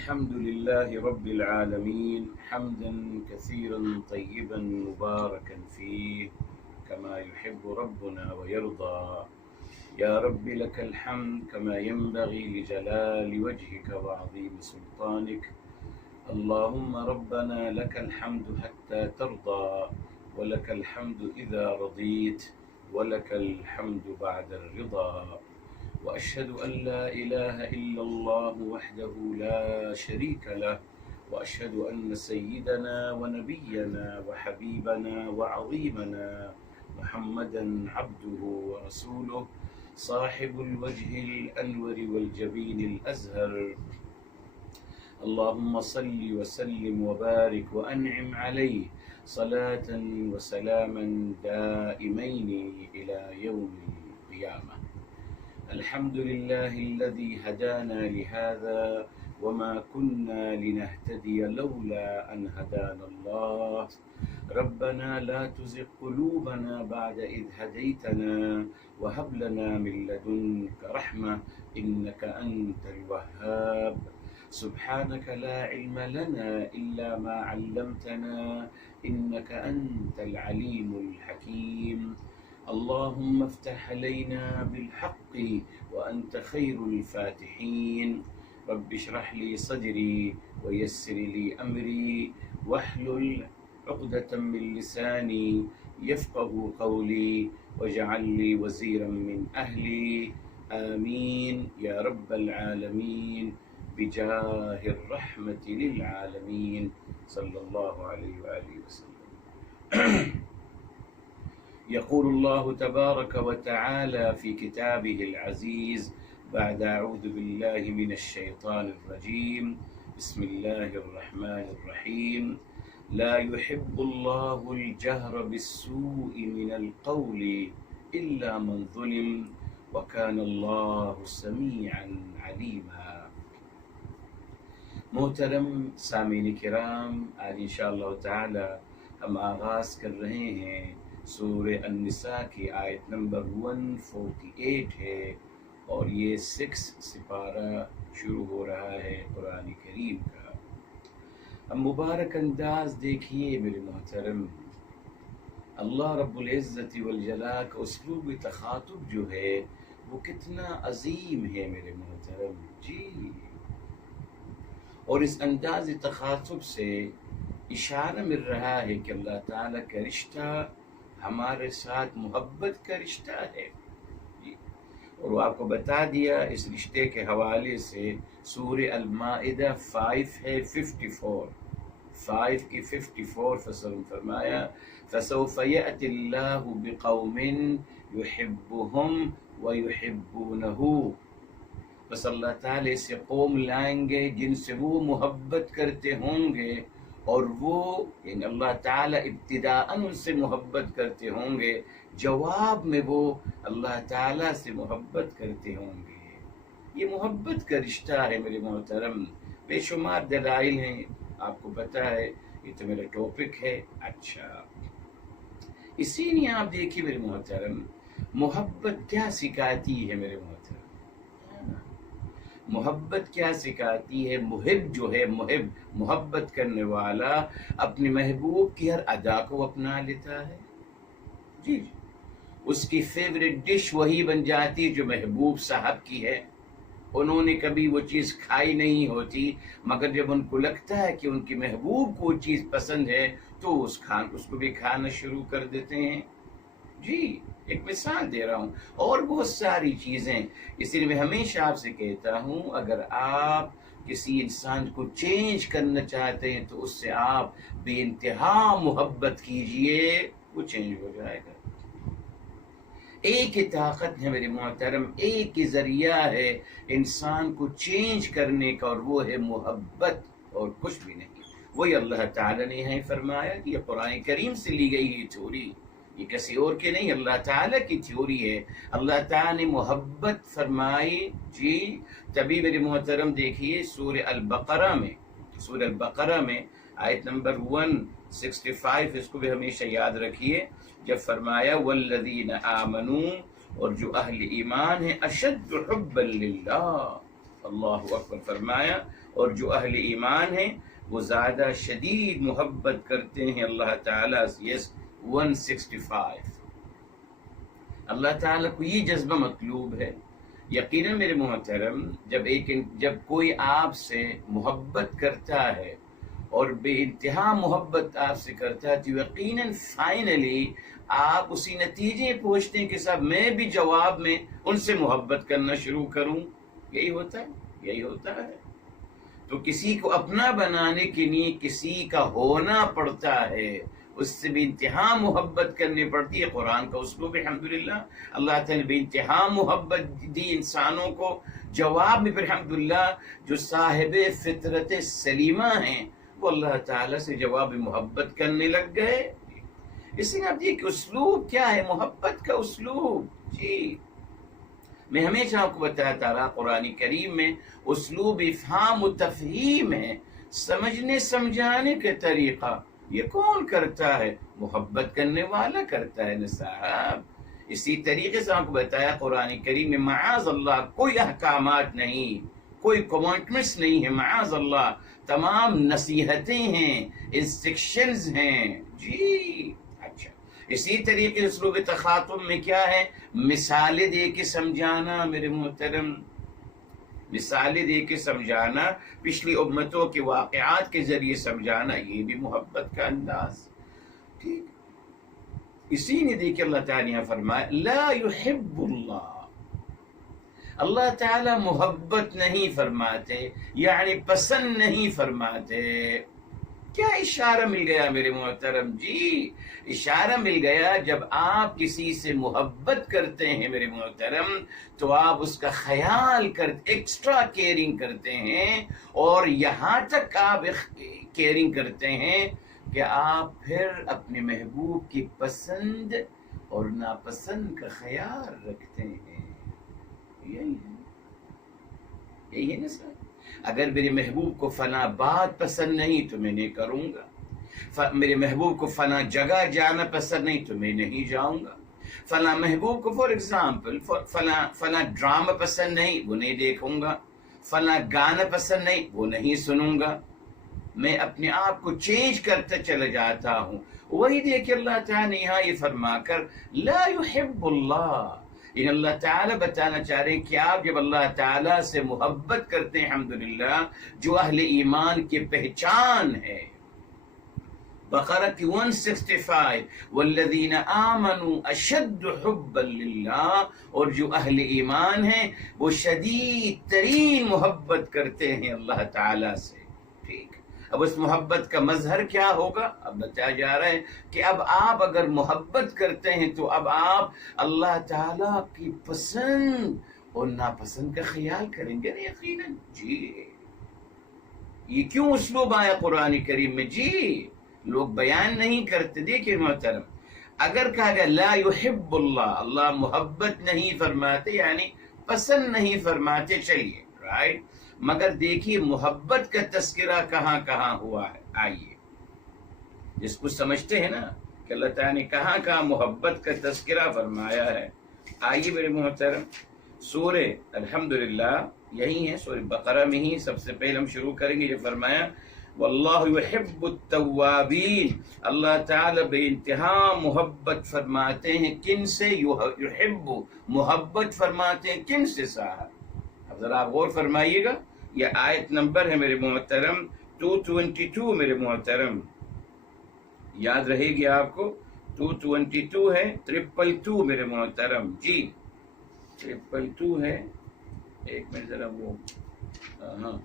الحمد لله رب العالمين حمدا كثيرا طيبا مباركا فيه كما يحب ربنا ويرضى. يا رب لك الحمد كما ينبغي لجلال وجهك وعظيم سلطانك. اللهم ربنا لك الحمد حتى ترضى، ولك الحمد إذا رضيت، ولك الحمد بعد الرضا. وأشهد أن لا إله إلا الله وحده لا شريك له، وأشهد أن سيدنا ونبينا وحبيبنا وعظيمنا محمدا عبده ورسوله صاحب الوجه الأنور والجبين الأزهر. اللهم صل وسلم وبارك وأنعم عليه صلاة وسلاما دائمين إلى يوم القيامة. الحمد لله الذي هدانا لهذا وما كنا لنهتدي لولا أن هدانا الله. ربنا لا تزغ قلوبنا بعد إذ هديتنا وهب لنا من لدنك رحمة إنك أنت الوهاب. سبحانك لا علم لنا إلا ما علمتنا إنك أنت العليم الحكيم. اللهم افتح علينا بالحق وأنت خير الفاتحين. رب اشرح لي صدري ويسر لي أمري واحلل عقدة من لساني يفقه قولي واجعل لي وزيرا من أهلي. آمين يا رب العالمين بجاه الرحمة للعالمين صلى الله عليه وآله وسلم. يقول الله تبارك وتعالى في كتابه العزيز بعد أعوذ بالله من الشيطان الرجيم بسم الله الرحمن الرحيم. لا يحب الله الجهر بالسوء من القول إلا من ظلم وكان الله سميعا عليما. محترم سامعین کرام، آج انشاءاللہ تعالی ہم آغاز کر رہے ہیں سورہ النساء کی آیت نمبر 148 ہے، اور یہ 6 سپارہ شروع ہو رہا ہے قرآن کریم کا۔ اب مبارک انداز دیکھیے میرے محترم، اللہ رب العزت والجلال کا اسلوب تخاطب جو ہے وہ کتنا عظیم ہے میرے محترم جی، اور اس انداز تخاطب سے اشارہ مل رہا ہے کہ اللہ تعالیٰ کا رشتہ ہمارے ساتھ محبت کا رشتہ ہے جی۔ اور وہ آپ کو بتا دیا اس رشتے کے حوالے سے سورہ المائدہ 5 ہے 54 کی 54 فصل فرمایا فَسَوْفَ يَأْتِ اللَّهُ بِقَوْمٍ يُحِبُّهُمْ وَيُحِبُّونَهُ۔ بس اللہ تعالیٰ سے قوم لائیں گے جن سے وہ محبت کرتے ہوں گے، اور وہ یعنی اللہ تعالیٰ ابتداءً ان سے محبت کرتے ہوں گے، جواب میں وہ اللہ تعالیٰ سے محبت کرتے ہوں گے۔ یہ محبت کا رشتہ ہے میرے محترم، بے شمار دلائل ہیں، آپ کو پتہ ہے یہ تو میرا ٹاپک ہے۔ اچھا، اسی لیے آپ دیکھیے میرے محترم، محبت کیا سکھاتی ہے میرے محترم، محبت کیا سکھاتی ہے؟ محب جو ہے، محبت کرنے والا اپنے محبوب کی ہر ادا کو اپنا لیتا ہے جی، اس کی فیوریٹ ڈش وہی بن جاتی جو محبوب صاحب کی ہے۔ انہوں نے کبھی وہ چیز کھائی نہیں ہوتی، مگر جب ان کو لگتا ہے کہ ان کی محبوب کو وہ چیز پسند ہے تو اس کو بھی کھانا شروع کر دیتے ہیں جی۔ ایک مثال دے رہا ہوں، اور بہت ساری چیزیں۔ اس لیے میں ہمیشہ آپ سے کہتا ہوں، اگر آپ کسی انسان کو چینج کرنا چاہتے ہیں تو اس سے آپ بے انتہا محبت کیجئے، وہ چینج ہو جائے گا۔ ایک ہی طاقت ہے میرے محترم، ایک ہی ذریعہ ہے انسان کو چینج کرنے کا، اور وہ ہے محبت، اور کچھ بھی نہیں۔ وہی اللہ تعالیٰ نے یہاں فرمایا کہ یہ قرآن کریم سے لی گئی یہ تھیوری، یہ کسی اور کی نہیں، اللہ تعالیٰ کی تھیوری ہے۔ اللہ تعالیٰ نے محبت فرمائی جی، تبھی میرے محترم دیکھیے سورہ البقرہ میں آیت نمبر 165، اس کو بھی ہمیشہ یاد رکھیے، جب فرمایا والذین آمنوا، اور جو اہل ایمان ہیں اشد حبا للہ، اللہ اکبر فرمایا، اور جو اہل ایمان ہیں وہ زیادہ شدید محبت کرتے ہیں اللہ تعالیٰ سے. یس 165. اللہ تعالیٰ کو یہ جذبہ مطلوب ہے. یقیناً میرے محترم، جب کوئی آپ سے محبت کرتا ہے اور بے انتہا محبت آپ سے کرتا ہے تو یقیناً فائنلی آپ اسی نتیجے پہنچتے ہیں کہ صاحب میں بھی جواب میں ان سے محبت کرنا شروع کروں. یہی ہوتا ہے. تو کسی کو اپنا بنانے کے لیے کسی کا ہونا پڑتا ہے، اس سے بھی انتہا محبت کرنی پڑتی ہے. قرآن کا اسلوب الحمدللہ اللہ تعالیٰ نے بے انتہا محبت دی انسانوں کو. جواب میں پھر الحمدللہ جو صاحب فطرت سلیمہ ہیں وہ اللہ تعالیٰ سے جواب محبت کرنے لگ گئے. اس لیے آپ دیکھیں اسلوب کیا ہے، محبت کا اسلوب. جی میں ہمیشہ آپ کو بتاتا رہا قرآن کریم میں اسلوب افہام و تفہیم ہے، سمجھنے سمجھانے کا طریقہ. یہ کون کرتا ہے؟ محبت کرنے والا کرتا ہے نا صاحب. اسی طریقے سے آپ کو بتایا قرآن کریم میں معاذ اللہ کوئی احکامات نہیں، کوئی کمنٹمنٹس نہیں ہے. معاذ اللہ تمام نصیحتیں ہیں، انسٹرکشنز ہیں. جی اچھا، اسی طریقے اسلوب تخاطب میں کیا ہے؟ مثالیں دے کے سمجھانا میرے محترم، مثالیں دے کے سمجھانا، پچھلی امتوں کے واقعات کے ذریعے سمجھانا، یہ بھی محبت کا انداز. ٹھیک، اسی نے دیکھے اللہ تعالیٰ نے فرمایا لا يحب اللہ تعالیٰ محبت نہیں فرماتے، یعنی پسند نہیں فرماتے. کیا اشارہ مل گیا میرے محترم؟ جی اشارہ مل گیا جب آپ کسی سے محبت کرتے ہیں میرے محترم تو آپ اس کا خیال کرتے، ایکسٹرا کیئرنگ کرتے ہیں، اور یہاں تک آپ کیئرنگ کرتے ہیں کہ آپ پھر اپنے محبوب کی پسند اور ناپسند کا خیال رکھتے ہیں. یہی ہے نا سر. اگر میرے محبوب کو فلاں بات پسند نہیں تو میں نہیں کروں گا، میرے محبوب کو فلاں جگہ جانا پسند نہیں تو میں نہیں جاؤں گا، فلاں محبوب کو فار ایگزامپل فلاں ڈرامہ پسند نہیں وہ نہیں دیکھوں گا، فلاں گانا پسند نہیں وہ نہیں سنوں گا. میں اپنے آپ کو چینج کرتا چلا جاتا ہوں. وہی دیکھ اللہ تعالیٰ نے یہاں یہ فرما کر لا يحب اللہ، ان اللہ تعالیٰ بتانا چاہ رہے ہیں کہ آپ جب اللہ تعالیٰ سے محبت کرتے ہیں الحمدللہ جو اہل ایمان کی پہچان ہے. بقرہ کی 165 والذین آمنوا اشد حبا للہ، اور جو اہل ایمان ہیں وہ شدید ترین محبت کرتے ہیں اللہ تعالیٰ سے. ٹھیک، اب اس محبت کا مظہر کیا ہوگا؟ اب بتایا جا رہا ہے کہ اب آپ اگر محبت کرتے ہیں تو اب آپ اللہ تعالیٰ کی پسند اور ناپسند کا خیال کریں گے نا یقیناً. جی یہ کیوں اسلوب آیا قرآن کریم میں؟ جی لوگ بیان نہیں کرتے. دیکھیں محترم، اگر کہا گیا لا يحب اللہ، اللہ محبت نہیں فرماتے یعنی پسند نہیں فرماتے، چلیے رائٹ، مگر دیکھیے محبت کا تذکرہ کہاں کہاں ہوا ہے. آئیے جس کو سمجھتے ہیں نا کہ اللہ تعالیٰ نے کہاں کہاں محبت کا تذکرہ فرمایا ہے. آئیے میرے محترم سورہ الحمدللہ یہی ہے، سورہ بقرہ میں ہی سب سے پہلے ہم شروع کریں گے. جو فرمایا واللہ يحب التوابین، اللہ تعالیٰ بے انتہا محبت فرماتے ہیں کن سے؟ یحب، محبت فرماتے ہیں کن سے صاحب؟ اب ذرا آپ غور فرمائیے گا، یہ آیت نمبر ہے میرے محترم 222 میرے محترم، یاد رہے گی آپ کو 222 ہے 222 میرے محترم. جی 222 ہے، ایک منٹ ذرا وہ ہاں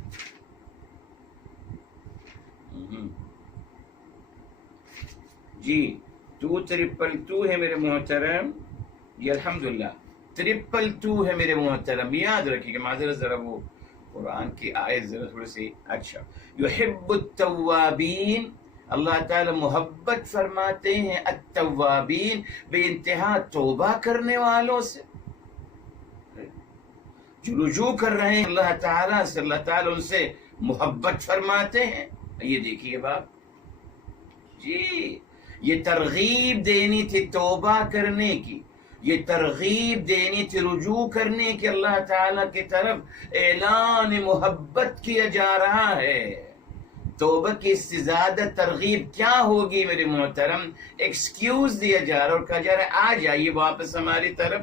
جی 222 ہے میرے محترم. یہ الحمدللہ 222 ہے میرے محترم، یاد رکھیے گا. معذرت ذرا وہ قرآن کی آیت ذرا تھوڑی سی. اچھا، یحب التوابین، اللہ تعالی محبت فرماتے ہیں التوابین، بے انتہا توبہ کرنے والوں سے، جو رجوع کر رہے ہیں اللہ تعالیٰ سے، اللہ تعالیٰ ان سے محبت فرماتے ہیں. یہ دیکھیے باپ جی، یہ ترغیب دینی تھی توبہ کرنے کی. یہ ترغیب دینی تھی، رجوع کرنے کے اللہ تعالیٰ کی طرف اعلان محبت کیا جا رہا ہے۔ توبہ کی اس سے زیادہ ترغیب کیا ہوگی میرے محترم؟ ایکسکیوز دیا جا رہا ہے اور کہا جا رہا ہے آ جائیے واپس ہماری طرف،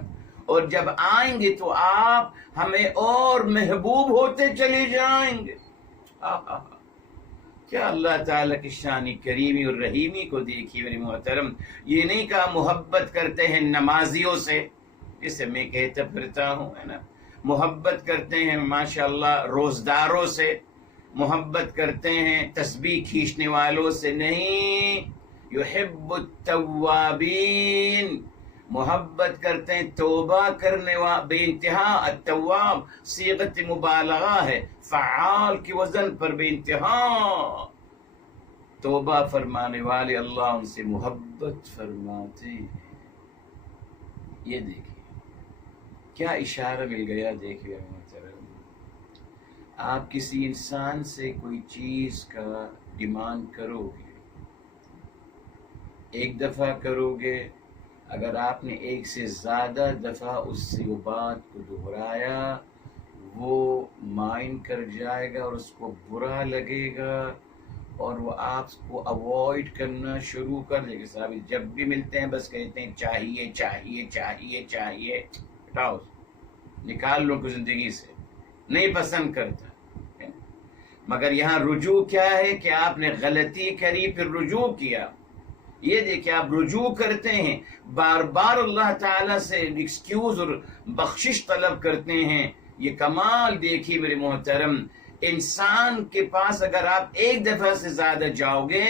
اور جب آئیں گے تو آپ ہمیں اور محبوب ہوتے چلے جائیں گے۔ کیا اللہ تعالیٰ کی شان کریمی اور رحیمی کو دیکھیے میرے محترم۔ یہ نہیں کہا محبت کرتے ہیں نمازیوں سے، جسے میں کہتا پھرتا ہوں، ہے نا، محبت کرتے ہیں ماشاءاللہ روزداروں سے، محبت کرتے ہیں تسبیح کھینچنے والوں سے، نہیں، یحب التوابین، محبت کرتے ہیں توبہ کرنے بے انتہا۔ التواب صیغت مبالغہ ہے، فعال کی وزن پر بے انتہا توبہ فرمانے والے اللہ ان سے محبت فرماتے ہیں۔ یہ دیکھیے کیا اشارہ مل گیا۔ دیکھیے محترم، آپ کسی انسان سے کوئی چیز کا ڈیمانڈ کرو گے، ایک دفعہ کرو گے، اگر آپ نے ایک سے زیادہ دفعہ اس سے وہ بات کو دہرایا، وہ مائنڈ کر جائے گا اور اس کو برا لگے گا اور وہ آپ کو اوائڈ کرنا شروع کر دے گا۔ صاحب جب بھی ملتے ہیں بس کہتے ہیں چاہیے چاہیے چاہیے چاہیے، ہٹاؤ، نکال لو کو زندگی سے، نہیں پسند کرتا۔ مگر یہاں رجوع کیا ہے کہ آپ نے غلطی کری پھر رجوع کیا۔ یہ دیکھیں آپ رجوع کرتے ہیں، بار بار اللہ تعالیٰ سے ایکسکیوز اور بخشش طلب کرتے ہیں۔ یہ کمال دیکھیے میرے محترم، انسان کے پاس اگر آپ ایک دفعہ سے زیادہ جاؤ گے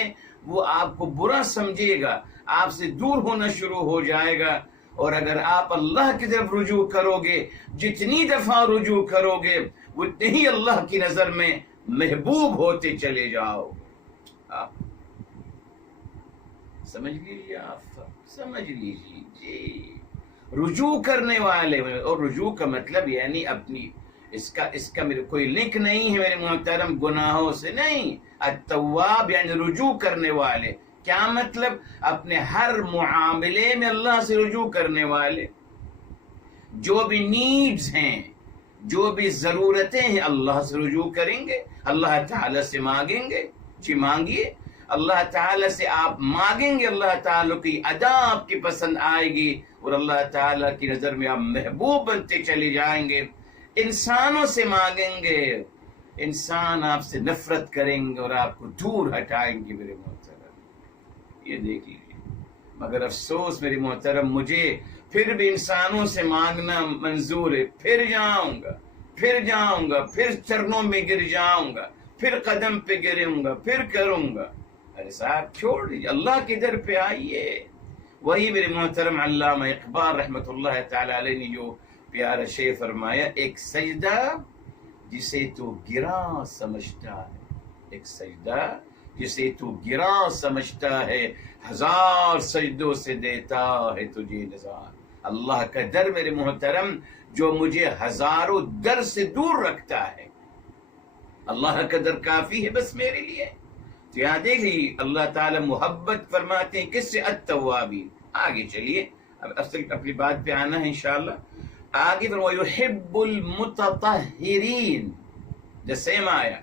وہ آپ کو برا سمجھے گا، آپ سے دور ہونا شروع ہو جائے گا، اور اگر آپ اللہ کی طرف رجوع کرو گے، جتنی دفعہ رجوع کرو گے اتنے ہی اللہ کی نظر میں محبوب ہوتے چلے جاؤ۔ سمجھ لیجیے، آپ سمجھ لیجیے جی، رجوع کرنے والے۔ اور رجوع کا مطلب یعنی اپنی اس کا میرے کوئی لنک نہیں ہے میرے محترم گناہوں سے، نہیں۔ التواب یعنی رجوع کرنے والے، کیا مطلب؟ اپنے ہر معاملے میں اللہ سے رجوع کرنے والے، جو بھی نیڈز ہیں، جو بھی ضرورتیں ہیں اللہ سے رجوع کریں گے، اللہ تعالیٰ سے مانگیں گے۔ جی مانگیے، اللہ تعالیٰ سے آپ مانگیں گے، اللہ تعالیٰ کی ادا آپ کی پسند آئے گی اور اللہ تعالیٰ کی نظر میں آپ محبوب بنتے چلے جائیں گے۔ انسانوں سے مانگیں گے، انسان آپ سے نفرت کریں گے اور آپ کو دور ہٹائیں گے میرے محترم۔ یہ دیکھ لیجیے، مگر افسوس میرے محترم، مجھے پھر بھی انسانوں سے مانگنا منظور ہے، پھر جاؤں گا، پھر چرنوں میں گر جاؤں گا، پھر قدم پہ گروں گا، پھر کروں گا۔ ارے صاحب چھوڑ دیجیے، اللہ کے در پہ آئیے۔ وہی میرے محترم علامہ اقبال رحمۃ اللہ تعالی علیہ نے جو پیارا شعر فرمایا، ایک سجدہ جسے تو گراں سمجھتا ہے، ایک سجدہ جسے تو گراں سمجھتا ہے، ہزار سجدوں سے دیتا ہے تجھے نظار۔ اللہ کا در میرے محترم جو مجھے ہزاروں در سے دور رکھتا ہے، اللہ کا در کافی ہے بس میرے لیے۔ تو یہاں دیکھ لیجیے اللہ تعالیٰ محبت فرماتے ہیں کس سے؟ التوابین۔ آگے چلیے، اب اپنی بات پہ آنا ہے انشاءاللہ۔ آگے وَيُحِبُّ الْمُتَطَهِّرِينَ، the same آیا،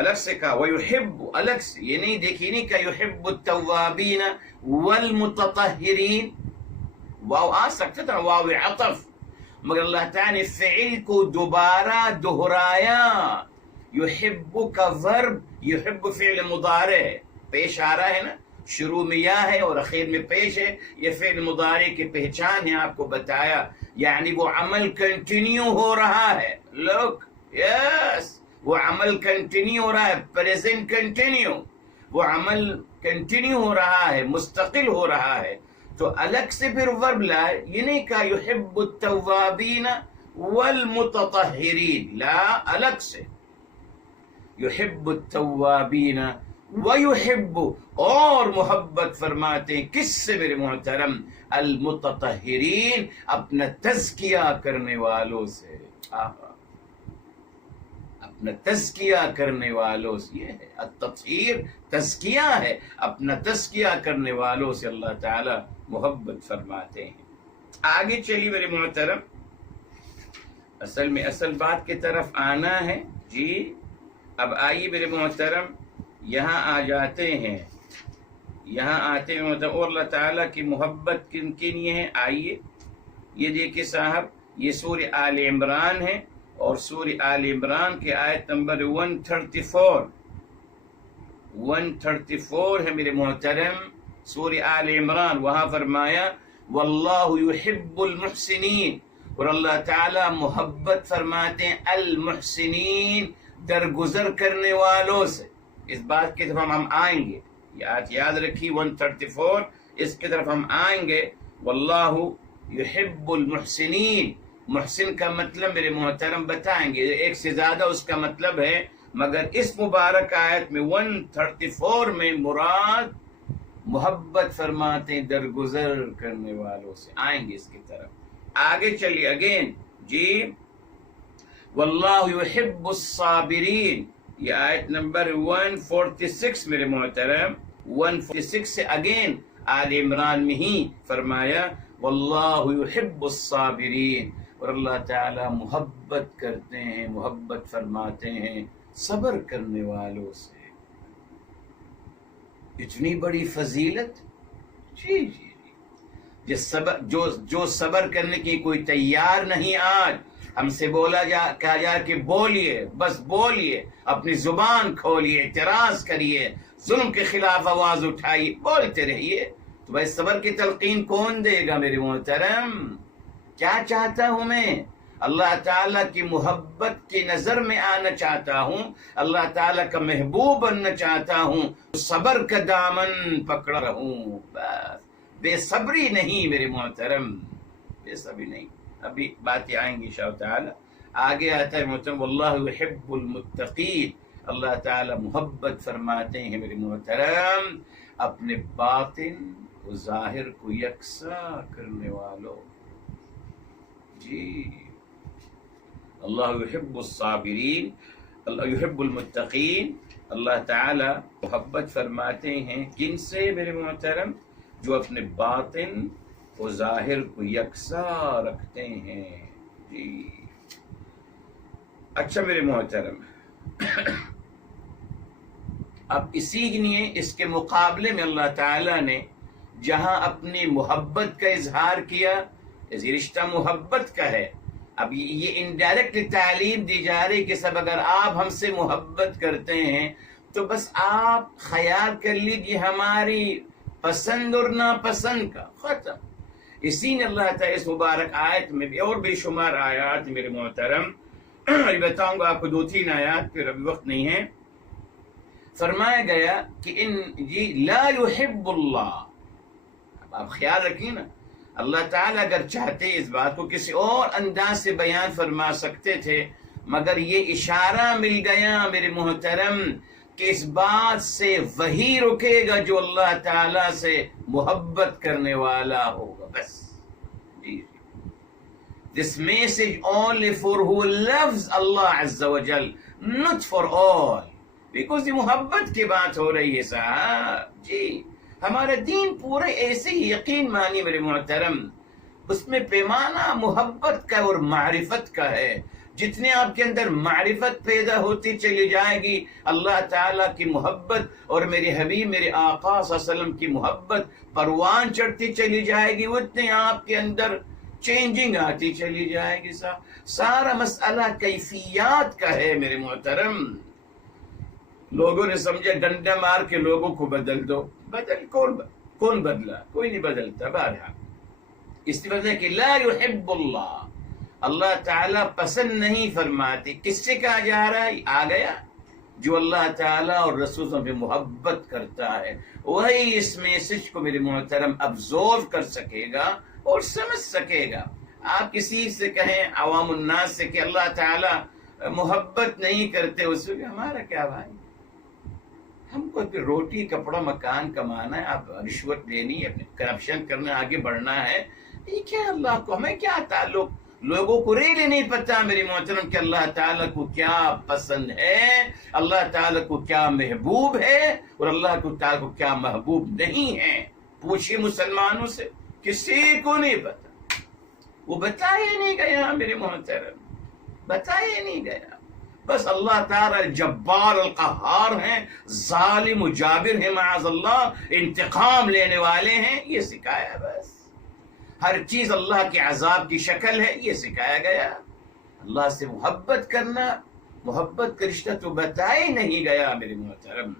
الگ سے کہا وَيُحِبُّ، الگ سے، یہ نہیں دیکھیے نہیں کہ يُحِبُّ التَّوَّابِينَ وَالْمُتَطَهِّرِينَ، واو آ سکتا تھا، واو عطف، مگر اللہ تعالیٰ نے فعل کو دوبارہ دہرایا۔ یحب کا ورب، یحب فعل مضارع ہے، پیش آ رہا ہے نا، شروع میں یا ہے اور اخیر میں پیش ہے، یہ فعل مضارع کی پہچان ہے، آپ کو بتایا، یعنی وہ عمل کنٹینیو ہو رہا ہے۔ لوک یس، وہ عمل کنٹینیو ہو رہا ہے، پریزنٹ کنٹینیو، وہ عمل کنٹینیو ہو رہا ہے، مستقل ہو رہا ہے۔ تو الگ سے پھر ورب لائے، یہ نہیں کہا یحب التوابین والمتطہرین، لا، الگ سے یحب التوابین ویحب، اور محبت فرماتے ہیں کس سے میرے محترم؟ المتطہرین، اپنا تزکیہ کرنے والوں سے، اپنا تزکیہ کرنے والوں سے۔ یہ ہے التطہیر، تزکیہ ہے، اپنا تزکیہ کرنے والوں سے اللہ تعالی محبت فرماتے ہیں۔ آگے چلیے میرے محترم، اصل بات کی طرف آنا ہے جی۔ اب آئیے میرے محترم، یہاں آ جاتے ہیں، یہاں آتے ہیں محترم، اور اللہ تعالیٰ کی محبت کن کے لیے ہے؟ آئیے یہ دیکھیں صاحب، یہ سورہ آل عمران ہے، اور سورہ آل عمران کے آیت نمبر 134 ہے میرے محترم، سورہ آل عمران۔ وہاں فرمایا واللہ یحب المحسنین، اور اللہ تعالیٰ محبت فرماتے ہیں المحسنین، درگزر کرنے والوں سے۔ اس بات کی طرف ہم آئیں گے، یاد رکھیے 134، اس کی طرف ہم آئیں گے۔ واللہ یحب المحسنین، محسن کا مطلب میرے محترم بتائیں گے، ایک سے زیادہ اس کا مطلب ہے، مگر اس مبارک آیت میں 134 میں مراد محبت فرماتے ہیں درگزر کرنے والوں سے۔ آئیں گے اس کی طرف، آگے چلیے اگین جی۔ واللہ یحب الصابرین، یہ آیت نمبر 146 میرے محترم، 146 سے اگین آل عمران میں ہی فرمایا واللہ یحب الصابرین، اور اللہ تعالی محبت کرتے ہیں، محبت فرماتے ہیں صبر کرنے والوں سے۔ اتنی بڑی فضیلت، جی جی جی، جو صبر کرنے کی کوئی تیار نہیں، آج ہم سے کہا جا کہ بولیے، بس بولیے، اپنی زبان کھولیے، اعتراض کریے، ظلم کے خلاف آواز اٹھائیے، بولتے رہیے، تو بھائی صبر کی تلقین کون دے گا میرے محترم؟ کیا چاہتا ہوں میں؟ اللہ تعالیٰ کی محبت کی نظر میں آنا چاہتا ہوں، اللہ تعالیٰ کا محبوب بننا چاہتا ہوں، صبر کا دامن پکڑا رہوں، بس بے صبری نہیں میرے محترم، بے صبری نہیں۔ ابھی باتیں آئیں گی انشاءاللہ تعالی، آگے آتا ہے محترم واللہ یحب المتقین، اللہ تعالی محبت فرماتے ہیں میرے محترم اپنے باطن و ظاہر کو یکساں کرنے والوں، جی۔ اللہ یحب الصابرین، اللہ یحب المتقین، اللہ تعالی محبت فرماتے ہیں کن سے میرے محترم؟ جو اپنے باطن و ظاہر کو یکساں رکھتے ہیں، جی۔ اچھا میرے محترم، اب اسی لیے اس کے مقابلے میں اللہ تعالیٰ نے جہاں اپنی محبت کا اظہار کیا، یہ رشتہ محبت کا ہے، اب یہ انڈائریکٹ تعلیم دی جا رہی کہ سب اگر آپ ہم سے محبت کرتے ہیں تو بس آپ خیال کر لیجیے ہماری پسند اور ناپسند کا، ختم۔ اسی نے اللہ تعالیٰ اس مبارک آیت میں بھی اور بے شمار آیات میرے محترم، بتاؤں گا آپ کو 2-3 آیات، پھر ابھی وقت نہیں ہے، فرمایا گیا کہ جی لا یحب اللہ، اب آپ خیال رکھیے نا، اللہ تعالیٰ اگر چاہتے اس بات کو کسی اور انداز سے بیان فرما سکتے تھے، مگر یہ اشارہ مل گیا میرے محترم کہ اس بات سے وہی رکے گا جو اللہ تعالیٰ سے محبت کرنے والا ہوگا، بس، جی۔ This message only for who loves Allah Azza wa Jal, not for all, because یہ محبت کی بات ہو رہی ہے صاحب، جی۔ ہمارا دین پورے ایسے ہی یقین مانی میرے محترم، اس میں پیمانہ محبت کا اور معرفت کا ہے، جتنے آپ کے اندر معرفت پیدا ہوتی چلی جائے گی، اللہ تعالیٰ کی محبت اور میرے حبیب میرے آقا صلی اللہ علیہ وسلم کی محبت پروان چڑھتی چلی جائے گی، اتنے آپ کے اندر چینجنگ آتی چلی جائے گی۔ سارا مسئلہ کیفیات کا ہے میرے محترم۔ لوگوں نے سمجھا ڈنڈا مار کے لوگوں کو بدل دو، کون بدلا؟ کوئی نہیں بدلتا۔ بہرحال اس وجہ کہ لا یحب اللہ، اللہ تعالیٰ پسند نہیں فرماتے۔ کس سے کہا جا رہا ہے؟ آ گیا جو اللہ تعالیٰ اور رسول سے محبت کرتا ہے، وہی اس میسج کو میرے محترم ابزورو کر سکے گا اور سمجھ سکے گا۔ آپ کسی سے کہیں عوام الناس سے کہ اللہ تعالیٰ محبت نہیں کرتے، اس سے ہمارا کیا بھائی، ہم کو روٹی کپڑا مکان کمانا ہے، آپ رشوت لینی ہے، کرپشن کرنا، آگے بڑھنا ہے، یہ کیا اللہ کو ہمیں کیا تعلق؟ لوگوں کو ریلی نہیں پتا میری محترم کہ اللہ تعالیٰ کو کیا پسند ہے، اللہ تعالیٰ کو کیا محبوب ہے اور اللہ تعالیٰ کو کیا محبوب نہیں ہے۔ پوچھئے مسلمانوں سے، کسی کو نہیں پتا، وہ بتایا نہیں گیا میرے محترم، بتایا نہیں گیا. بس اللہ تعالیٰ الجبار القہار ہیں، ظالم و جابر ہیں، معاذ اللہ انتقام لینے والے ہیں، یہ سکھایا. بس ہر چیز اللہ کے عذاب کی شکل ہے، یہ سکھایا گیا. اللہ سے محبت کرنا، محبت کا رشتہ تو بتایا نہیں گیا میرے محترم.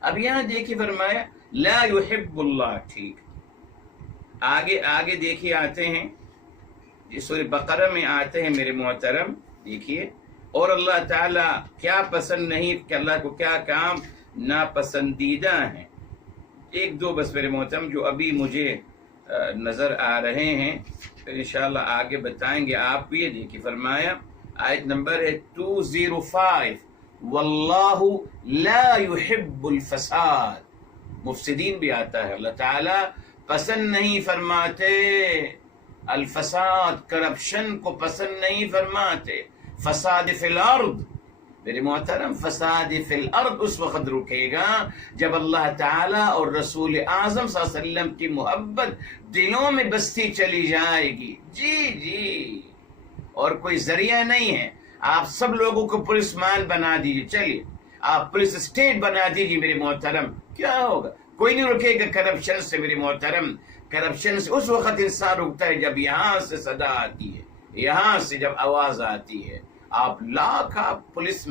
اب یہاں دیکھیے فرمایا لا یحب اللہ. ٹھیک، آگے دیکھیے آتے ہیں، سورہ بقرہ میں آتے ہیں میرے محترم. دیکھیے اور اللہ تعالیٰ کیا پسند نہیں، کہ اللہ کو کیا کام ناپسندیدہ ہیں. ایک دو بس میرے محترم جو ابھی مجھے نظر آ رہے ہیں، پھر انشاءاللہ آگے بتائیں گے آپ کو. یہ دیکھیے فرمایا آیت نمبر ہے 205 واللہ لا يحب الفساد. مفسدین بھی آتا ہے، اللہ تعالیٰ پسند نہیں فرماتے الفساد، کرپشن کو پسند نہیں فرماتے. فساد فی الارض میرے محترم، فساد فی الارض اس وقت رکے گا جب اللہ تعالیٰ اور رسول اعظم صلی اللہ علیہ وسلم کی محبت دلوں میں بستی چلی جائے گی. جی اور کوئی ذریعہ نہیں ہے. آپ سب لوگوں کو پولیس مان بنا دیجیے، چلیے آپ پولیس اسٹیٹ بنا دیجیے میرے محترم، کیا ہوگا؟ کوئی نہیں رکے گا کرپشن سے میرے محترم. کرپشن سے اس وقت انسان رکتا ہے جب یہاں سے صدا آتی ہے، یہاں سے جب آواز آتی ہے. آپ پولیس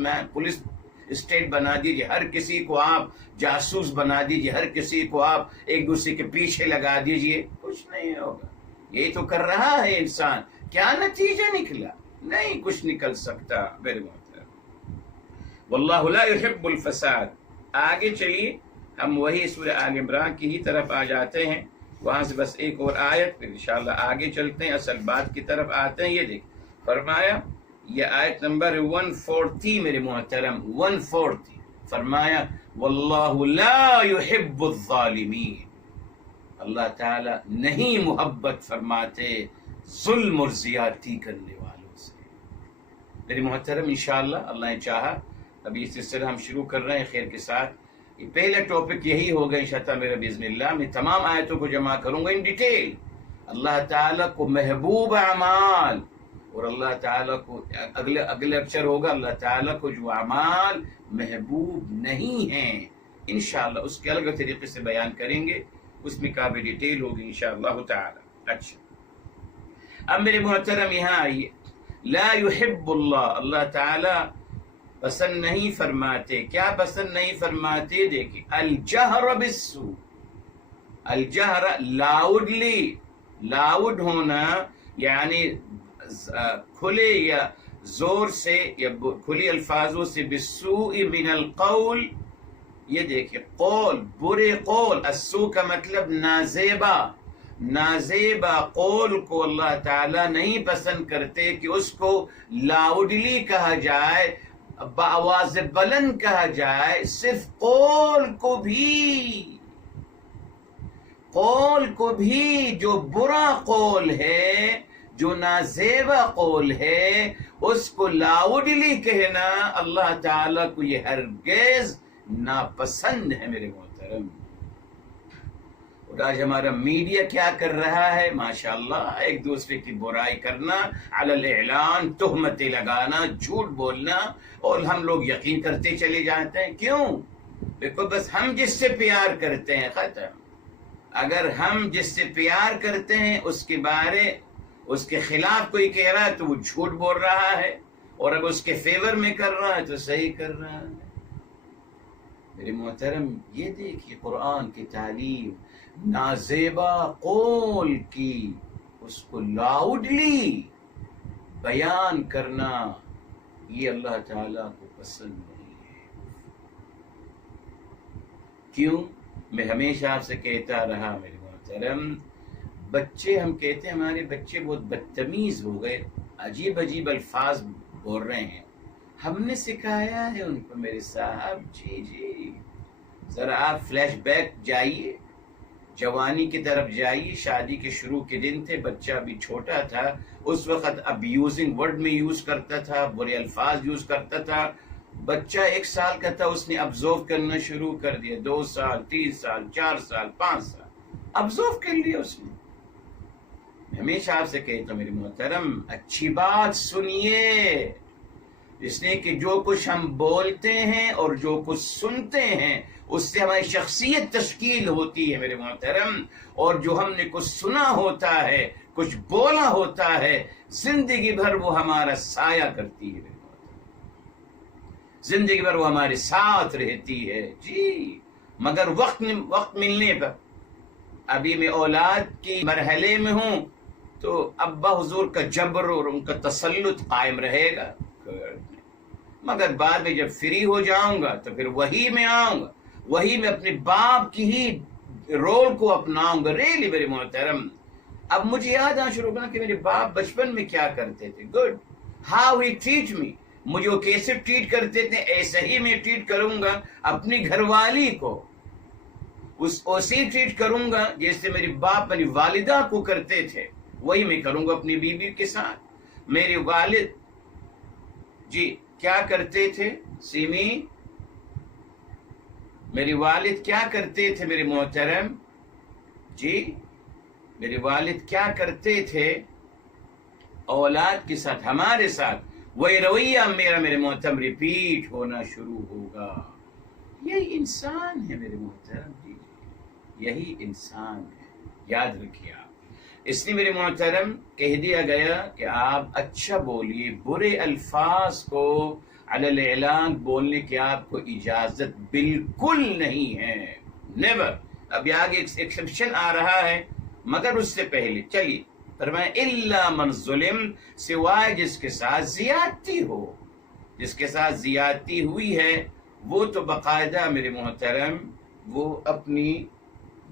اسٹیٹ بنا دیجیے، ہر کسی کو آپ جاسوس بنا دیجیے، ہر کسی کو آپ ایک دوسرے کے پیچھے لگا دیجیے، کچھ نہیں ہوگا. یہی تو کر رہا ہے انسان. کیا نتیجہ نکلا؟ نہیں کچھ نکل سکتا میرے محترم. واللہ لا يحب الفساد. آگے چلیے ہم وہی سورہ آل عمران کی ہی طرف آ جاتے ہیں، وہاں سے بس ایک اور آیت، پھر انشاءاللہ آگے چلتے ہیں، اصل بات کی طرف آتے ہیں. یہ دیکھ فرمایا، یہ آیت نمبر 140 میرے محترم، 140 فرمایا واللہ لا يحب الظالمین. اللہ تعالیٰ نہیں محبت فرماتے ظلم اور زیادتی کرنے والوں سے. میرے محترم انشاءاللہ اللہ نے چاہا ابھی اس سلسلہ ہم شروع کر رہے ہیں خیر کے ساتھ. یہ پہلا ٹاپک یہی ہوگا انشاءاللہ میرا باذن اللہ. میں تمام آیتوں کو جمع کروں گا ان ڈیٹیل. اللہ تعالیٰ کو محبوب اعمال، اور اللہ تعالیٰ کو اگلے اکثر ہوگا اللہ تعالیٰ کو جو اعمال محبوب نہیں ہیں، انشاءاللہ اس کے الگ طریقے سے بیان کریں گے، اس میں کافی ڈیٹیل ہوگی انشاءاللہ تعالیٰ. اچھا اب میرے محترم یہاں آئیے. لا يحب اللہ، اللہ تعالیٰ پسند نہیں فرماتے. کیا پسند نہیں فرماتے؟ دیکھیں الجہر بالسوء. الجہر لاؤڈلی، لاؤڈ ہونا یعنی کھلے یا زور سے یا کھلی الفاظوں سے، بالسوء من القول. یہ دیکھیں قول، برے قول. السوء کا مطلب نازیبا، نازیبا قول کو اللہ تعالیٰ نہیں پسند کرتے کہ اس کو لاؤڈلی کہا جائے، بآواز بلند کہا جائے. صرف قول کو بھی جو برا قول ہے، جو نازیبا قول ہے، اس کو لاؤڈلی کہنا اللہ تعالیٰ کو یہ ہرگز ناپسند ہے میرے محترم. اور آج ہمارا میڈیا کیا کر رہا ہے؟ ماشاءاللہ ایک دوسرے کی برائی کرنا، علی الاعلان تہمتیں لگانا، جھوٹ بولنا، اور ہم لوگ یقین کرتے چلے جاتے ہیں. کیوں؟ دیکھو بس ہم جس سے پیار کرتے ہیں، ختم. اگر ہم جس سے پیار کرتے ہیں اس کے خلاف کوئی کہہ رہا ہے تو وہ جھوٹ بول رہا ہے، اور اگر اس کے فیور میں کر رہا ہے تو صحیح کر رہا ہے. میرے محترم یہ دیکھیے قرآن کی تعلیم، نازیبا قول کی اس کو لاؤڈلی بیان کرنا، یہ اللہ تعالیٰ کو پسند نہیں ہے. کیوں؟ میں ہمیشہ آپ سے کہتا رہا میرے محترم، بچے ہم کہتے ہیں ہمارے بچے بہت بدتمیز ہو گئے، عجیب عجیب الفاظ بول رہے ہیں. ہم نے سکھایا ہے ان کو میرے صاحب. جی ذرا آپ فلیش بیک جائیے، جوانی کی طرف جائیے. شادی کے شروع کے دن تھے، بچہ بھی چھوٹا تھا، اس وقت ابیوزنگ ورڈ میں یوز کرتا تھا، برے الفاظ یوز کرتا تھا. بچہ 1 سال کا تھا، اس نے ابزرو کرنا شروع کر دیا. 2 سال 3 سال 4 سال 5 سال ابزرو کر لیا اس نے. ہمیشہ آپ سے کہتا ہوں میرے محترم، اچھی بات سنیے، اس نے کہ جو کچھ ہم بولتے ہیں اور جو کچھ سنتے ہیں اس سے ہماری شخصیت تشکیل ہوتی ہے میرے محترم، اور جو ہم نے کچھ سنا ہوتا ہے، کچھ بولا ہوتا ہے، زندگی بھر وہ ہمارا سایہ کرتی ہے میرے محترم، زندگی بھر وہ ہمارے ساتھ رہتی ہے جی۔ مگر وقت ملنے پر، ابھی میں اولاد کی مرحلے میں ہوں تو ابا حضور کا جبر اور ان کا تسلط قائم رہے گا، مگر بعد میں جب فری ہو جاؤں گا تو پھر وہی میں آؤں گا، وہی میں اپنے باپ کی ہی رول کو اپناؤں گا۔ ریلی میرے محترم، اب مجھے یاد آنا شروع کرنا کہ میرے باپ بچپن میں کیا کرتے تھے، گڈ ہاؤ ہی ٹریٹ می، مجھے وہ کیسے ٹریٹ کرتے تھے ایسے ہی میں ٹریٹ کروں گا اپنی گھر والی کو، اسی ٹریٹ کروں گا جیسے میری باپ میری والدہ کو کرتے تھے، وہی میں کروں گا اپنی بیوی کے ساتھ۔ میرے والد جی کیا کرتے تھے سیمی، میرے والد کیا کرتے تھے میرے محترم جی، میرے والد کیا کرتے تھے اولاد کے ساتھ، ہمارے ساتھ وہی رویہ میرے محترم ریپیٹ ہونا شروع ہوگا۔ یہی انسان ہے میرے محترم جی، یہی انسان ہے، یاد رکھیے آپ۔ اس لیے میرے محترم کہہ دیا گیا کہ آپ اچھا بولیے، برے الفاظ کو علی الاعلان بولنے کی آپ کو اجازت بالکل نہیں ہے، نیور۔ اب آگے ایکسیپشن آ رہا ہے، مگر اس سے پہلے چلیے فرمائیں الا من ظلم، سوائے جس کے ساتھ زیادتی ہو، جس کے ساتھ زیادتی ہوئی ہے وہ تو باقاعدہ میرے محترم وہ اپنی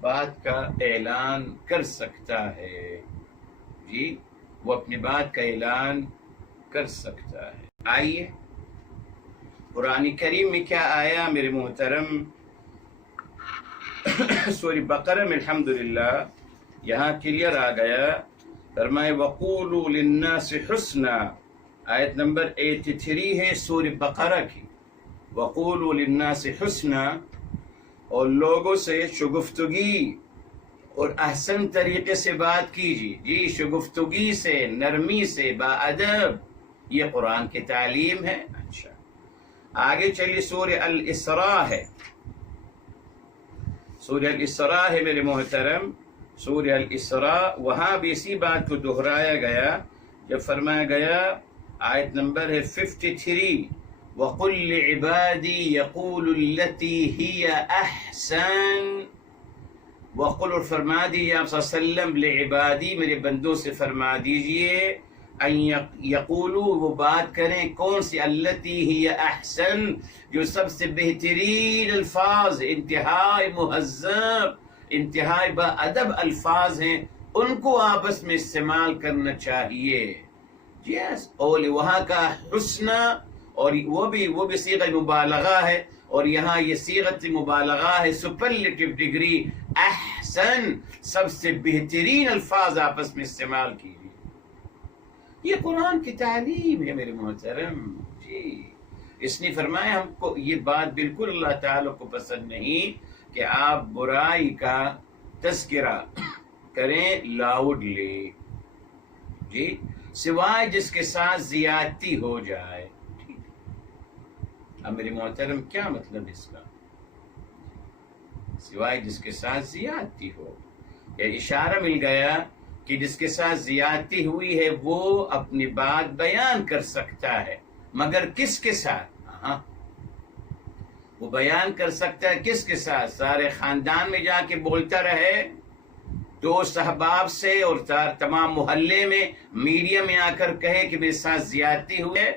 بات کا اعلان کر سکتا ہے جی، وہ اپنی بات کا اعلان کر سکتا ہے۔ آئیے قرآن کریم میں کیا آیا میرے محترم، سورہ بقرہ میں الحمدللہ یہاں کلیئر آ گیا، فرمائے وَقُولُوا لِلنَّاسِ حُسْنًا، آیت نمبر 83 ہے سورہ بقرہ کی، وَقُولُوا لِلنَّاسِ حُسْنًا، اور لوگوں سے شگفتگی اور احسن طریقے سے بات کیجیے جی، شگفتگی سے، نرمی سے، با ادب، یہ قرآن کی تعلیم ہے۔ اچھا آگے چلیے سورہ الاسراء ہے، سورہ الاسراء ہے میرے محترم، سورہ الاسراء، وہاں بھی اسی بات کو دہرایا گیا جب فرمایا گیا، آیت نمبر ہے 53، وَقُلْ لِعِبَادِي يَقُولُ الَّتِي هِيَ أَحْسَنُ، وَقُلْ، اور فرما دیجیے آپ صلی اللہ علیہ وسلم، لِعِبَادِی، میرے بندوں سے فرما دیجیے، ان یقولوا، وہ بات کریں کون سی، التی ہی احسن، جو سب سے بہترین الفاظ، انتہائی مہذب، انتہائی با ادب الفاظ ہیں، ان کو آپس میں استعمال کرنا چاہیے۔ یس، اور وہاں کا حسن، اور وہ بھی صیغہ مبالغہ ہے، اور یہاں یہ صیغہ مبالغہ ہے، سپرلیٹو ڈگری، احسن، سب سے بہترین الفاظ آپس میں استعمال کیجیے۔ یہ قرآن کی تعلیم ہے میرے محترم جی۔ اس نے فرمایا ہم کو یہ بات بالکل اللہ تعالیٰ کو پسند نہیں کہ آپ برائی کا تذکرہ کریں لاؤڈلی جی، سوائے جس کے ساتھ زیادتی ہو جائے۔ اب میرے محترم کیا مطلب اس کا، سوائے جس کے ساتھ زیادتی ہو، یا اشارہ مل گیا کہ جس کے ساتھ زیادتی ہوئی ہے وہ اپنی بات بیان کر سکتا ہے، مگر کس کے ساتھ؟ وہ بیان کر سکتا ہے کس کے ساتھ؟ سارے خاندان میں جا کے بولتا رہے، دوست احباب سے اور تمام محلے میں، میڈیا میں آ کر کہے کہ میرے ساتھ زیادتی ہوئے؟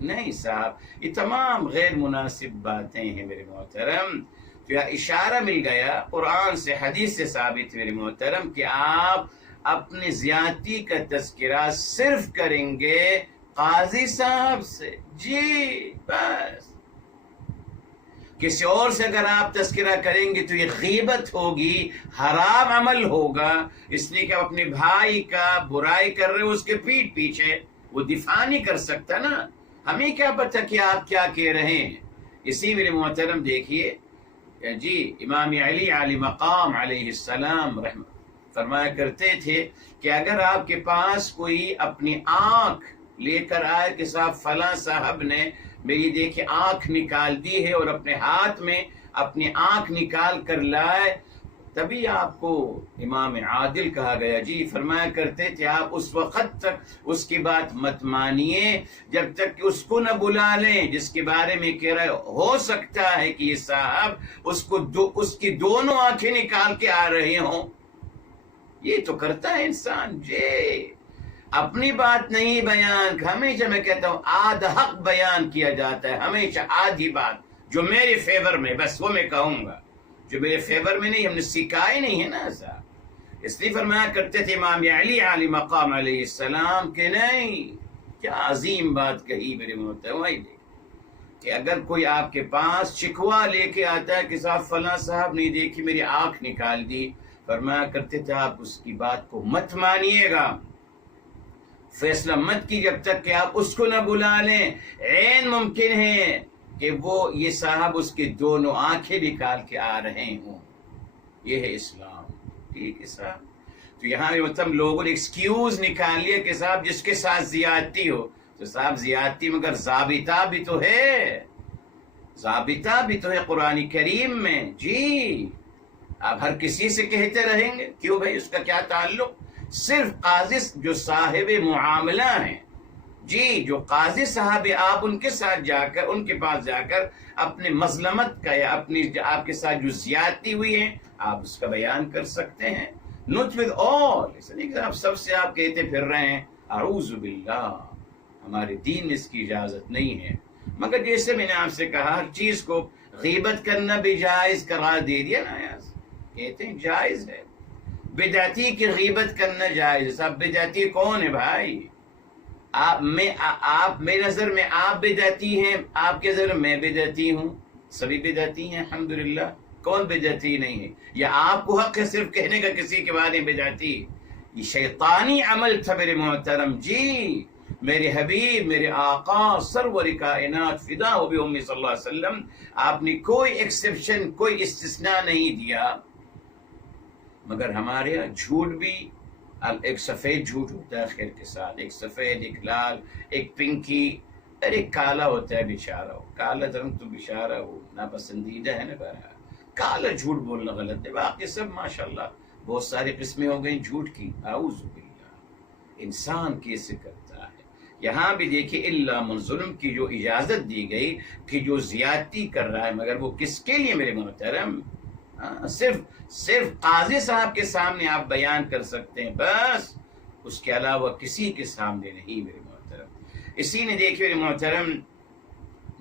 نہیں صاحب، یہ تمام غیر مناسب باتیں ہیں میرے محترم۔ تو یہ اشارہ مل گیا قرآن سے، حدیث سے ثابت میرے محترم کہ آپ اپنی زیادتی کا تذکرہ صرف کریں گے قاضی صاحب سے جی، بس۔ کسی اور سے اگر آپ تذکرہ کریں گے تو یہ غیبت ہوگی، حرام عمل ہوگا، اس لیے کہ آپ اپنے بھائی کا برائی کر رہے ہو اس کے پیٹھ پیچھے، وہ دفاع نہیں کر سکتا نا، ہمیں کیا پتہ کہ آپ کیا کہہ رہے ہیں۔ اسی میرے محترم دیکھیے جی، امام علی علی مقام علیہ السلام فرمایا کرتے تھے کہ اگر آپ کے پاس کوئی اپنی آنکھ لے کر آئے کہ صاحب فلاں صاحب نے میری دیکھے آنکھ نکال دی ہے، اور اپنے ہاتھ میں اپنی آنکھ نکال کر لائے، تبھی آپ کو امام عادل کہا گیا۔ جی فرمایا کرتے تھے آپ اس وقت تک اس کی بات مت مانیے جب تک کہ اس کو نہ بلا لیں جس کے بارے میں کہہ رہے ہو سکتا ہے کہ یہ صاحب اس کی دونوں آنکھیں نکال کے آ رہے ہوں۔ یہ تو کرتا ہے انسان جی، اپنی بات نہیں بیان، ہمیشہ میں کہتا ہوں آدھ حق بیان کیا جاتا ہے، ہمیشہ آدھی بات جو میرے فیور میں، بس وہ میں کہوں گا، جو میرے فیور میں نہیں، ہم نے سیکھا ہی نہیں ہے نا ایسا۔ اس لیے فرمایا کرتے تھے امام علی علیہ مقام علیہ السلام کہ نہیں، کیا عظیم بات کہی میرے محترم، کہ اگر کوئی آپ کے پاس شکوہ لے کے آتا ہے کہ صاحب فلاں صاحب نہیں دیکھی میری آنکھ نکال دی، فرمایا کرتے تھے آپ اس کی بات کو مت مانیے گا، فیصلہ مت کی جب تک کہ آپ اس کو نہ بلا لیں۔ عین ممکن ہے کہ وہ یہ صاحب اس کی دونوں آنکھیں نکال کے آ رہے ہوں۔ یہ ہے اسلام، ٹھیک ہے صاحب۔ تو یہاں مطلب لوگوں نے ایکسکیوز نکال لیا کہ صاحب جس کے ساتھ زیادتی ہو تو صاحب زیادتی، مگر ضابطہ بھی تو ہے، ضابطہ بھی تو ہے قرآن کریم میں۔ جی آپ ہر کسی سے کہتے رہیں گے، کیوں بھائی، اس کا کیا تعلق؟ صرف قاضی جو صاحب معاملہ ہیں، جی جو قاضی صاحب، آپ ان کے ساتھ جا کر، ان کے پاس جا کر اپنے مظلمت کا یا اپنی آپ کے ساتھ جو زیادتی ہوئی ہے آپ اس کا بیان کر سکتے ہیں۔ not with all، اس لیے کہ آپ سب سے آپ کہتے پھر رہے ہیں، اعوذ باللہ، ہمارے دین میں اس کی اجازت نہیں ہے۔ مگر جیسے میں نے آپ سے کہا، ہر چیز کو غیبت کرنا بھی جائز قرار دے دیا نا، کہتے ہیں جائز ہے۔ بدعتی کی غیبت کرنا جائز ہے۔ صاحب بدعتی کون ہے بھائی؟ آپ میری نظر میں آپ بدعتی ہیں، آپ کے نظر میں بدعتی ہوں، سبھی بدعتی ہیں الحمدللہ، کون بدعتی نہیں ہے؟ یا آپ کو حق ہے صرف کہنے کا کسی کے بارے میں بدعتی؟ یہ شیطانی عمل تھا میرے محترم جی۔ میرے حبیب، میرے آقا سرور کائنات فدا ہو بھی امی صلی اللہ علیہ وسلم، آپ نے کوئی ایکسیپشن، کوئی استثناء نہیں دیا۔ مگر ہمارے یہاں جھوٹ بھی ایک سفید جھوٹ ہوتا ہے خیر کے ساتھ، ایک سفید، ایک لال، ایک پنکی، اور ایک کالا ہوتا ہے بیچارہ۔ کالا رنگ تو بیچارہ وہ ناپسندیدہ ہے نا، بہرحال کالا جھوٹ بولنا غلط ہے، باقی سب ماشاءاللہ بہت ساری قسمیں ہو گئیں جھوٹ کی۔ اعوذ باللہ، انسان کیسے کرتا ہے؟ یہاں بھی دیکھیے الا من ظلم کی جو اجازت دی گئی کہ جو زیادتی کر رہا ہے، مگر وہ کس کے لیے میرے محترم؟ صرف قاضی صاحب کے سامنے آپ بیان کر سکتے ہیں، بس اس کے علاوہ کسی کے سامنے نہیں میرے محترم۔ اسی نے دیکھیے میرے محترم،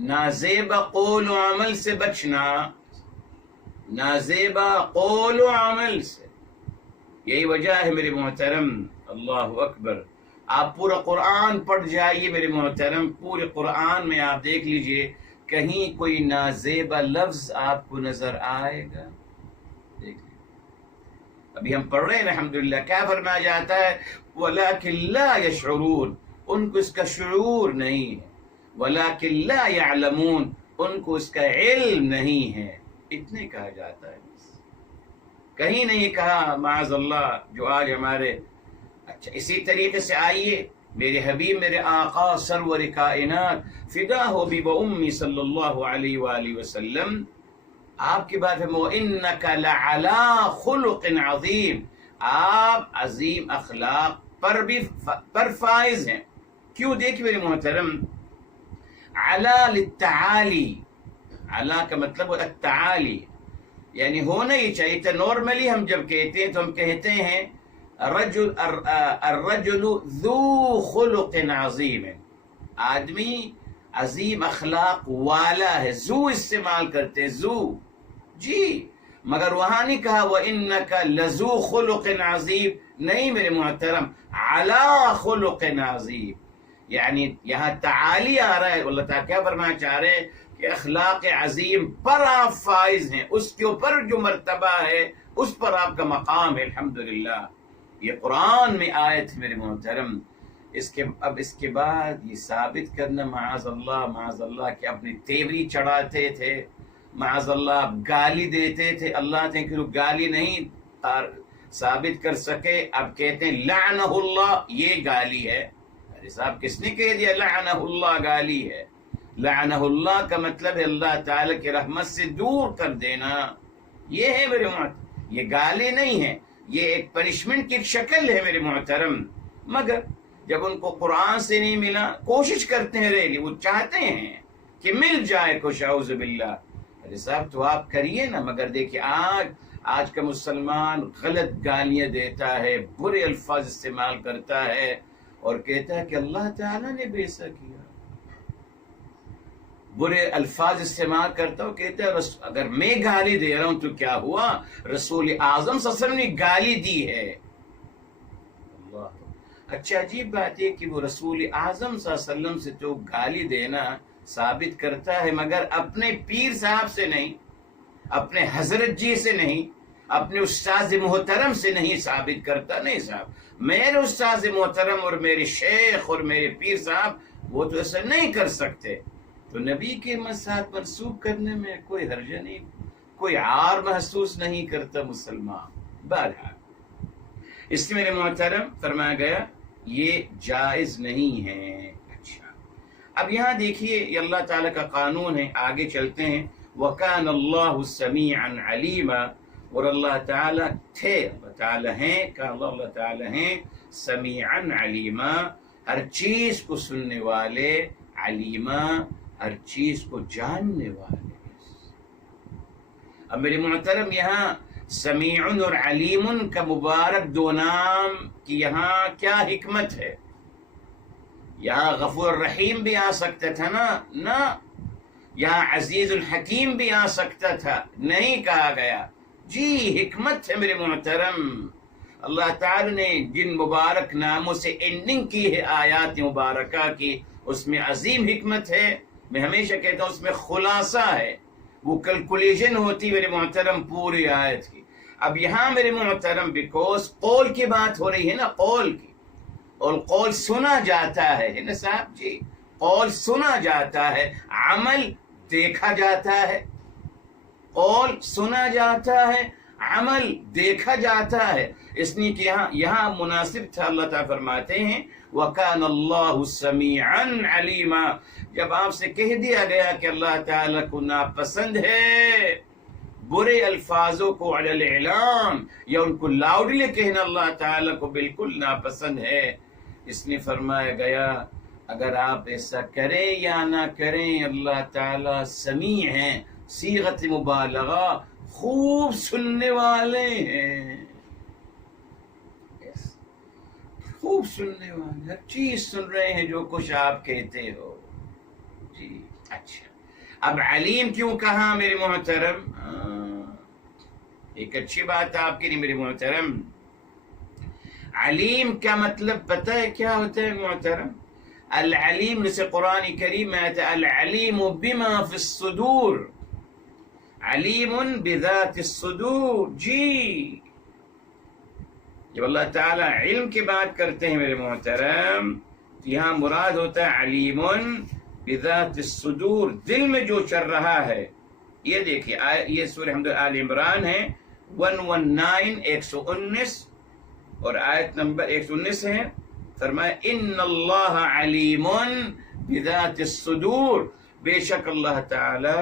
نازیبا قول و عمل سے بچنا، نازیبا قول و عمل سے، یہی وجہ ہے میرے محترم۔ اللہ اکبر، آپ پورا قرآن پڑھ جائیے میرے محترم، پورے قرآن میں آپ دیکھ لیجئے کہیں کوئی نازیبا لفظ آپ کو نظر آئے گا؟ ابھی ہم پڑھ رہے ہیں الحمدللہ، کیا فرمایا جاتا ہے؟ وَلَكِنْ لَا يَشْعُرُونَ، ان کو اس کا شعور نہیں ہے۔ وَلَكِنْ لَا يَعْلَمُونَ، ان کو اس کا علم نہیں ہے۔ اتنے کہا جاتا ہے، کہیں نہیں کہا معاذ اللہ جو آج ہمارے۔ اچھا اسی طریقے سے آئیے، میرے حبیب، میرے آقا سرور کائنات فدا ہو بھی امی صلی اللہ علیہ وآلہ وسلم، آپ کی بات ہے، وَإِنَّكَ لَعَلَىٰ خُلُقٍ عَظِيمٍ، آپ عظیم اخلاق پر فائز ہیں۔ کیوں؟ دیکھیں میرے محترم، عَلَىٰ لِلتَّعَالِي، عَلَىٰ کا مطلب التعالی، یعنی ہونا ہی چاہیے تھا۔ نارملی ہم جب کہتے ہیں تو ہم کہتے ہیں الرجل ذو خلق عظیم، آدمی عظیم اخلاق والا ہے، ذو استعمال کرتے، ذو، جی، مگر وہاں نہیں کہا وَإِنَّكَ لَذُو خُلُقٍ عَظِيمٍ، نہیں میرے محترم، عَلَىٰ خُلُقٍ عَظِيمٍ، یعنی یہاں تعالی آ رہا ہے۔ اللہ تعالیٰ کیا فرمانا چاہ رہے ہیں کہ اخلاق عظیم پر آپ فائز ہیں، اس کے اوپر جو مرتبہ ہے اس پر آپ کا مقام ہے الحمدللہ۔ یہ قرآن میں آیت میرے محترم۔ اب اس کے بعد یہ ثابت کرنا معاذ اللہ کہ اپنی تیوری چڑھاتے تھے، معاذ اللہ آپ گالی دیتے تھے، اللہ نے کہ گالی نہیں، ثابت کر سکے. اب کہتے ہیں لعنہ اللہ یہ گالی ہے. ارے صاحب کس نے کہہ دیا لعنہ اللہ گالی ہے؟ لعنہ اللہ کا مطلب ہے اللہ تعالی کی رحمت سے دور کر دینا. یہ ہے میرے محترم، یہ گالی نہیں ہے، یہ ایک پنشمنٹ کی شکل ہے میرے محترم. مگر جب ان کو قرآن سے نہیں ملا، کوشش کرتے ہیں ریلی، وہ چاہتے ہیں کہ مل جائے کچھ، اعوذ باللہ. ارے صاحب تو آپ کریے نا. مگر دیکھیے آج کا مسلمان غلط گالیاں دیتا ہے، برے الفاظ استعمال کرتا ہے اور کہتا ہے کہ اللہ تعالیٰ نے بھی ایسا کیا. برے الفاظ استعمال کرتا ہوں، کہتا ہے اگر میں گالی دے رہا ہوں تو کیا ہوا؟ رسول اعظم صلی اللہ علیہ وسلم نے گالی دی ہے. اللہ. اچھا عجیب بات یہ کہ وہ رسول اعظم صلی اللہ علیہ وسلم سے تو گالی دینا ثابت کرتا ہے، مگر اپنے پیر صاحب سے نہیں، اپنے حضرت جی سے نہیں، اپنے استاد محترم سے نہیں ثابت کرتا. نہیں صاحب، میرے استاد محترم اور میرے شیخ اور میرے پیر صاحب وہ تو ایسا نہیں کر سکتے. تو نبی کے ساتھ منسوب کرنے میں کوئی حرج نہیں، کوئی عار محسوس نہیں کرتا مسلمان. بہرحال اس لیے میرے محترم فرمایا گیا یہ جائز نہیں ہے. اچھا اب یہاں دیکھیے یہ اللہ تعالیٰ کا قانون ہے. آگے چلتے ہیں. وَكَانَ اللَّهُ سَمِيعًا عَلِيمًا، اور اللہ تعالیٰ تھے، اللہ تعالیٰ ہیں کہ اللہ تعالیٰ ہیں سمیعاً علیما، ہر چیز کو سننے والے، علیما ہر چیز کو جاننے والے. اب میرے محترم یہاں سمیع اور علیم کا مبارک دو نام کی یہاں کیا حکمت ہے؟ یہاں غفور الرحیم بھی آ سکتا تھا نا، یہاں عزیز الحکیم بھی آ سکتا تھا، نہیں کہا گیا. جی حکمت ہے میرے محترم. اللہ تعالی نے جن مبارک ناموں سے اینڈنگ کی ہے آیات مبارکہ کی، اس میں عظیم حکمت ہے. میں ہمیشہ کہتا ہوں اس میں خلاصہ ہے، وہ کیلکولیشن ہوتی میرے محترم پوری آیت کی. اب یہاں میرے محترم بیکوز قول کی بات ہو رہی ہے نا، قول کی، اور قول سنا جاتا ہے نا صاحب جی، قول سنا جاتا ہے، عمل دیکھا جاتا ہے. قول سنا جاتا ہے، عمل دیکھا جاتا ہے. اس لیے کہ یہاں مناسب تھا. اللہ تعالیٰ فرماتے ہیں وَكَانَ اللَّهُ سَمِيعًا عَلِيمًا. جب آپ سے کہہ دیا گیا کہ اللہ تعالیٰ کو ناپسند ہے برے الفاظوں کو علی الاعلان، یا ان کو لاؤڈلی کہنا اللہ تعالیٰ کو بالکل ناپسند ہے. اس لیے فرمایا گیا اگر آپ ایسا کریں یا نہ کریں اللہ تعالیٰ سمیع ہیں، صیغت مبالغہ، خوب سننے والے ہیں، خوب سننے والے، ہر چیز سن رہے ہیں جو کچھ آپ کہتے ہو. جی اچھا اب علیم کیوں کہا میرے محترم؟ ایک اچھی بات آپ کے لیے میرے محترم. علیم کا مطلب پتہ ہے کیا ہوتا ہے محترم؟ العلیم جیسے قرآن کریم میں آتا ہے العلیم بما فی الصدور، علیم بذات الصدور. جی جب اللہ تعالیٰ علم کی بات کرتے ہیں میرے محترم تو یہاں مراد ہوتا ہے علیم بذات الصدور، دل میں جو چل رہا ہے. یہ دیکھیے یہ سورہ حمد آل عمران ہے 119 119 اور آیت نمبر 119 ہے. فرمایا ان اللہ علیم بذات الصدور، بے شک اللہ تعالی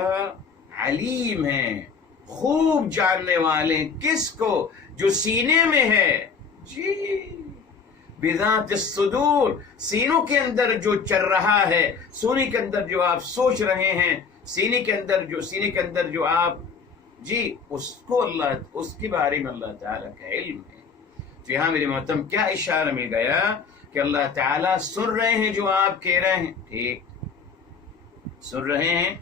علیم ہیں، خوب جاننے والے. کس کو؟ جو سینے میں ہے. جی بذات الصدور، سینوں کے اندر جو چل رہا ہے، سینے کے اندر جو آپ سوچ رہے ہیں، سینے کے اندر جو آپ جی اس کو اللہ، اس کے بارے میں اللہ تعالیٰ کا علم ہے. تو یہاں میرے محترم کیا اشارہ مل گیا کہ اللہ تعالیٰ سن رہے ہیں جو آپ کہہ رہے ہیں، ٹھیک سن رہے ہیں،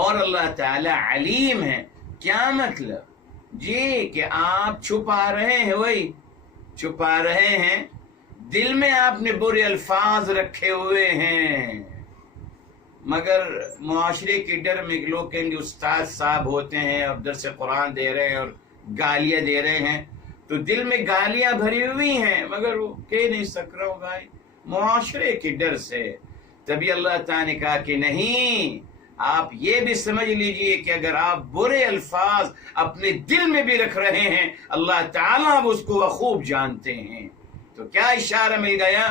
اور اللہ تعالیٰ علیم ہے. کیا مطلب؟ جی کہ آپ چھپا رہے ہیں، وہی چھپا رہے ہیں، دل میں آپ نے برے الفاظ رکھے ہوئے ہیں، مگر معاشرے کے ڈر میں لوگ کہیں گے استاد صاحب ہوتے ہیں اور درس قرآن دے رہے ہیں اور گالیاں دے رہے ہیں، تو دل میں گالیاں بھری ہوئی ہیں مگر وہ کہہ نہیں سک رہا ہوں بھائی معاشرے کے ڈر سے. تبھی اللہ تعالیٰ نے کہا کہ نہیں، آپ یہ بھی سمجھ لیجئے کہ اگر آپ برے الفاظ اپنے دل میں بھی رکھ رہے ہیں اللہ تعالیٰ اس کو بخوب جانتے ہیں. تو کیا اشارہ مل گیا؟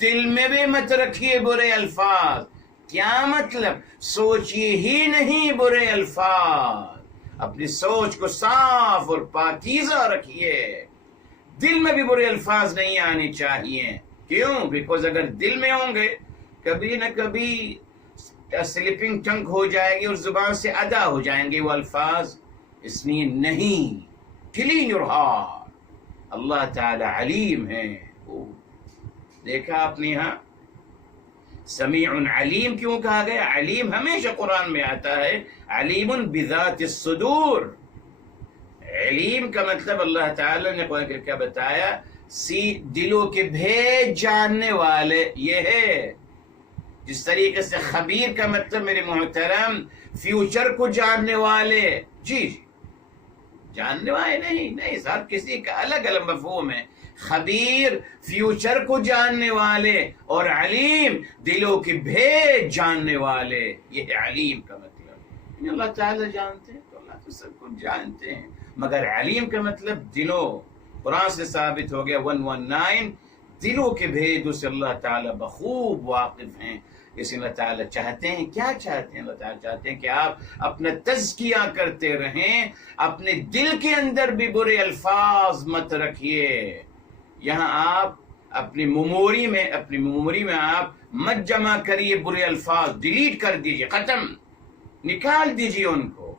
دل میں بھی مت رکھیے برے الفاظ. کیا مطلب؟ سوچیے ہی نہیں برے الفاظ. اپنی سوچ کو صاف اور پاکیزہ رکھیے. دل میں بھی برے الفاظ نہیں آنے چاہیے. کیوں؟ بیکاز اگر دل میں ہوں گے کبھی نہ کبھی سلپنگ ٹنگ ہو جائے گی اور زبان سے ادا ہو جائیں گے وہ الفاظ. اس لیے نہیں. Clean your heart. اللہ تعالی علیم ہے. دیکھا آپ نے یہاں سمیع علیم کیوں کہا گیا؟ علیم ہمیشہ قرآن میں آتا ہے علیم بذات الصدور. علیم کا مطلب اللہ تعالی نے قرآن میں کیا بتایا؟ دلوں کے بھید جاننے والے. یہ ہے جس طریقے سے خبیر کا مطلب میرے محترم فیوچر کو جاننے والے. جی جاننے والے نہیں ہر کسی کا الگ الگ مفہوم ہے. خبیر فیوچر کو جاننے والے اور علیم دلوں کے بھید جاننے والے. یہ ہے علیم کا مطلب. اللہ تعالی جانتے ہیں تو اللہ تو سب کچھ جانتے ہیں، مگر علیم کا مطلب دلوں. قرآن سے ثابت ہو گیا 119 دلوں کے بھید سے اللہ تعالی بخوب واقف ہیں. اس اللہ تعالیٰ چاہتے ہیں، کیا چاہتے ہیں؟ اللہ تعالیٰ چاہتے ہیں کہ آپ اپنا تزکیہ کرتے رہیں. اپنے دل کے اندر بھی برے الفاظ مت رکھیے. یہاں آپ اپنی میموری میں آپ مت جمع کریے برے الفاظ. ڈیلیٹ کر دیجئے، ختم، نکال دیجئے ان کو.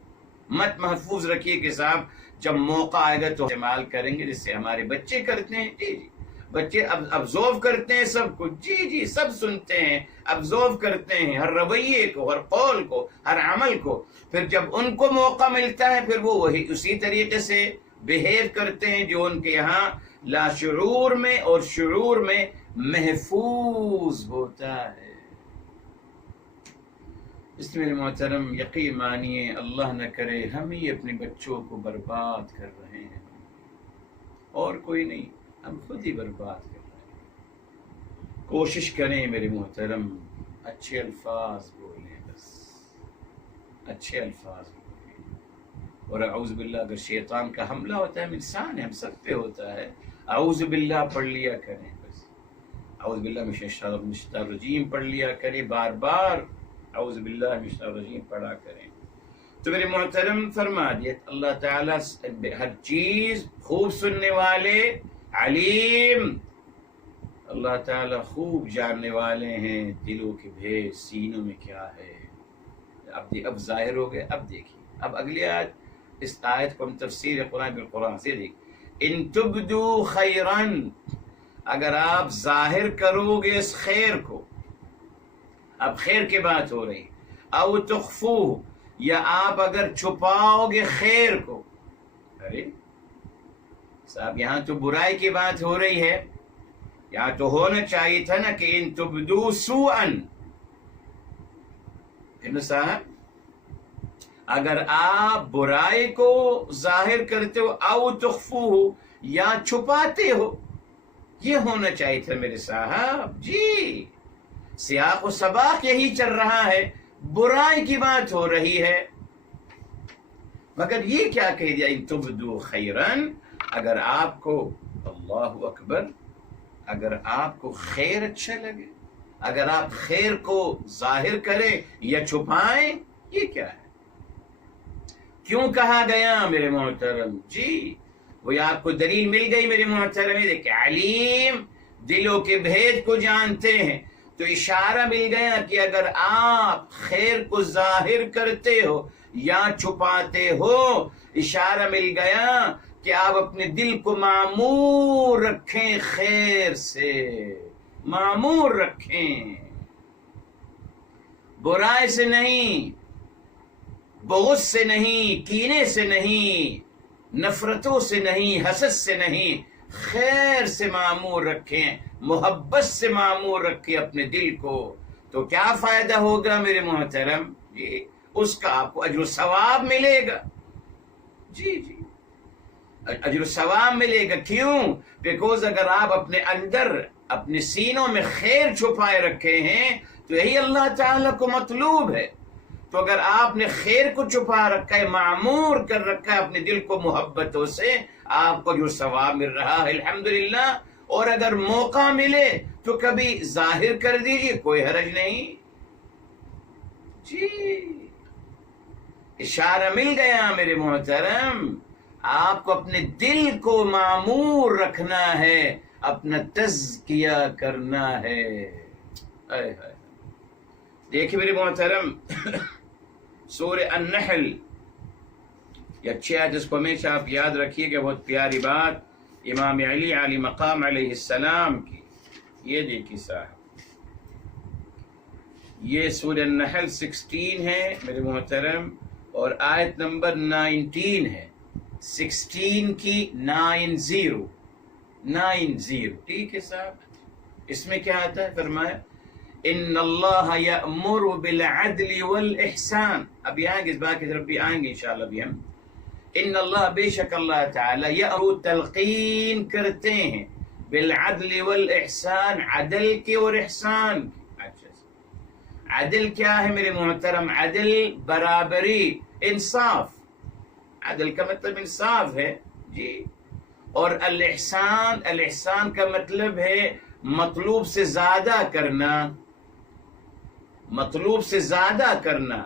مت محفوظ رکھیے کہ صاحب جب موقع آئے گا تو استعمال کریں گے، جس سے ہمارے بچے کرتے ہیں. جی بچے ابزرو کرتے ہیں سب کچھ. جی سب سنتے ہیں، ابزرو کرتے ہیں ہر رویے کو، ہر قول کو، ہر عمل کو. پھر جب ان کو موقع ملتا ہے پھر وہ وہی اسی طریقے سے بہیو کرتے ہیں جو ان کے یہاں لاشعور میں اور شعور میں محفوظ ہوتا ہے. اس میں محترم یقین مانیے اللہ نہ کرے ہم ہی اپنے بچوں کو برباد کر رہے ہیں، اور کوئی نہیں، ہم خود ہی برباد کر رہے ہیں. کوشش کریں میرے محترم اچھے الفاظ بولیں، بس اچھے الفاظ بولیں. اور اعوذ باللہ اگر شیطان کا حملہ ہوتا ہے، ہم انسان ہیں، ہم سب پہ ہوتا ہے، اعوذ باللہ پڑھ لیا کریں. بس اعوذ باللہ من الشیطان الرجیم پڑھ لیا کریں، بار بار اعوذ باللہ من الشیطان الرجیم پڑھا کریں. تو میرے محترم فرما دیا اللہ تعالیٰ ہر چیز خوب سننے والے، علیم. اللہ تعالیٰ خوب جاننے والے ہیں دلوں کے بھید، سینوں میں کیا ہے. اب ظاہر ہو گئے. اب دیکھیے اب اگلی آیت، اس آیت کو ہم تفسیر قرآن بالقرآن سے دیکھیں. ان تبدو خیرن، اگر آپ ظاہر کرو گے اس خیر کو، اب خیر کی بات ہو رہی، او تخفو، یا آپ اگر چھپاؤ گے خیر کو. ارے صاحب یہاں تو برائی کی بات ہو رہی ہے، یہاں تو ہونا چاہیے تھا نا کہ ان تبدو سوءن. صاحب اگر آپ برائی کو ظاہر کرتے ہو، او تخفو، یا چھپاتے ہو، یہ ہونا چاہیے تھا میرے صاحب. جی سیاق و سباق یہی چل رہا ہے، برائی کی بات ہو رہی ہے، مگر یہ کیا کہہ دیا ان تبدو خیرن. اگر آپ کو، اللہ اکبر، اگر آپ کو خیر اچھا لگے، اگر آپ خیر کو ظاہر کریں یا چھپائیں، یہ کیا ہے؟ کیوں کہا گیا میرے محترم؟ جی وہ آپ کو دلیل مل گئی میرے محترم. دیکھیں علیم دلوں کے بھید کو جانتے ہیں، تو اشارہ مل گیا کہ اگر آپ خیر کو ظاہر کرتے ہو یا چھپاتے ہو، اشارہ مل گیا کہ آپ اپنے دل کو معمور رکھیں، خیر سے معمور رکھیں، برائی سے نہیں، بغض سے نہیں، کینے سے نہیں، نفرتوں سے نہیں، حسد سے نہیں، خیر سے معمور رکھیں، محبت سے معمور رکھیں اپنے دل کو. تو کیا فائدہ ہوگا میرے محترم؟ جی اس کا آپ کو اجر و ثواب ملے گا. جی اجر و ثواب ملے گا. کیوں؟ بیکوز اگر آپ اپنے اندر، اپنے سینوں میں خیر چھپائے رکھے ہیں تو یہی اللہ تعالیٰ کو مطلوب ہے. تو اگر آپ نے خیر کو چھپا رکھا ہے، معمور کر رکھا ہے اپنے دل کو محبتوں سے، آپ کو جو ثواب مل رہا ہے الحمدللہ، اور اگر موقع ملے تو کبھی ظاہر کر دیجیے، کوئی حرج نہیں۔ جی اشارہ مل گیا میرے محترم، آپ کو اپنے دل کو معمور رکھنا ہے، اپنا تزکیہ کرنا ہے۔ دیکھیں میرے محترم، سورہ النحل، یہ اچھی آیت، جس کو ہمیشہ آپ یاد رکھیے کہ بہت پیاری بات امام علی علی مقام علیہ السلام کی۔ یہ دیکھیے صاحب، یہ سورہ النحل 16 ہے میرے محترم، اور آیت نمبر 19 ہے، 16 کی 90، ٹھیک ہے صاحب۔ اس میں کیا آتا ہے؟ فرمایا ان اللہ یأمر بالعدل والاحسان، ابھی آئیں گے، اس بات کی طرف بھی آئیں گے انشاءاللہ بھی ہم۔ ان اللہ، بے شک اللہ تعالی، یأمر، تلقین کرتے ہیں، بالعدل والاحسان، عدل کے اور احسان کی۔ اچھا، عدل کیا ہے میرے محترم؟ عدل برابری، انصاف، عدل کا مطلب انصاف ہے جی۔ اور الاحسان، الاحسان کا مطلب ہے مطلوب سے زیادہ کرنا، مطلوب سے زیادہ کرنا۔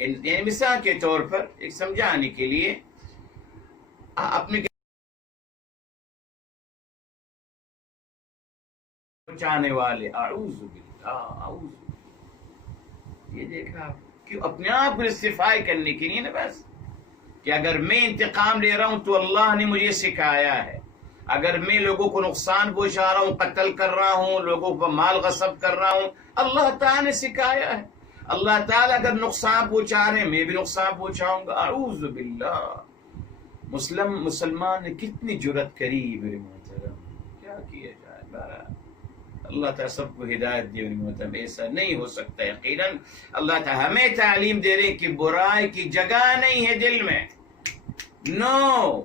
یعنی مثال کے طور پر ایک سمجھانے کے لیے، اپنے پہنچانے والے، اعوذ باللہ، اعوذ باللہ، یہ دیکھا آپ، کیوں؟ اپنے آپ کو جسٹیفائی کرنے کے لیے نا، بس کہ اگر میں انتقام لے رہا ہوں تو اللہ نے مجھے سکھایا ہے، اگر میں لوگوں کو نقصان پہنچا رہا ہوں، قتل کر رہا ہوں، لوگوں کو مال غصب کر رہا ہوں، اللہ تعالیٰ نے سکھایا ہے۔ اللہ تعالیٰ اگر نقصان پہنچا رہے ہیں، میں بھی نقصان پہنچاؤں گا، اعوذ باللہ۔ مسلمان نے کتنی جرأت کری میرے محترم، کیا کیا جائے؟ بہرحال اللہ تعالیٰ سب کو ہدایت دے میرے محترم، ایسا نہیں ہو سکتا۔ یقیناً اللہ تعالیٰ ہمیں تعلیم دے رہے کہ برائی کی جگہ نہیں ہے دل میں، نو،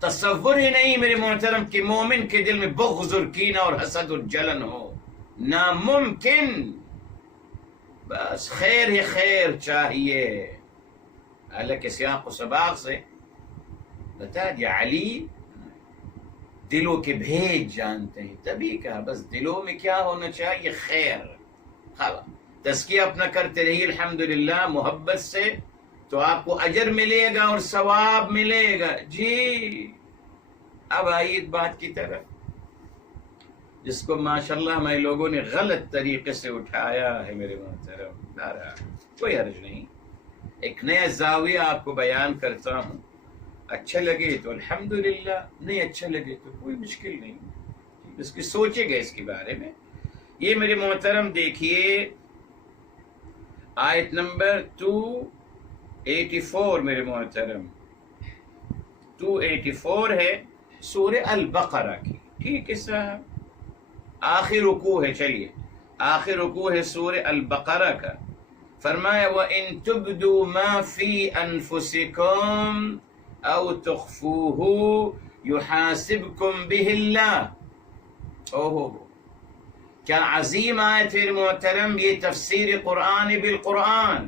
تصور ہی نہیں میرے محترم کہ مومن کے دل میں بغض اور کینہ اور حسد اور جلن ہو، ناممکن۔ بس خیر ہی خیر چاہیے۔ حالانکہ سیاق و سباق سے بتا دیا، علی دلوں کے بھید جانتے ہیں، تبھی کہا بس دلوں میں کیا ہونا چاہیے؟ خیر۔ تزکیہ اپنا کرتے رہیے الحمدللہ محبت سے، تو آپ کو اجر ملے گا اور ثواب ملے گا جی۔ اب آئیے اس بات کی طرف جس کو ماشاءاللہ ہمارے لوگوں نے غلط طریقے سے اٹھایا ہے میرے محترم، کوئی حرج نہیں، ایک نیا زاویہ آپ کو بیان کرتا ہوں، اچھا لگے تو الحمدللہ، نہیں اچھا لگے تو کوئی مشکل نہیں، اس کی سوچے گا اس کے بارے میں۔ یہ میرے محترم دیکھیے آیت نمبر 284 میرے محترم، 284 ہے سورہ البقرہ کی، ٹھیک ہے صاحب، آخر رکوع ہے، چلیے آخر رکوع ہے سورہ البقرہ کا۔ فرمایا وَإِن تُبْدُوا مَا فِي أَنفُسِكُمْ أَوْ تُخْفُوهُ يُحَاسِبْكُمْ بِهِ اللَّهُ۔ اوہ، کیا عظیم آیت ہے محترم، یہ تفسیر قرآن بالقرآن،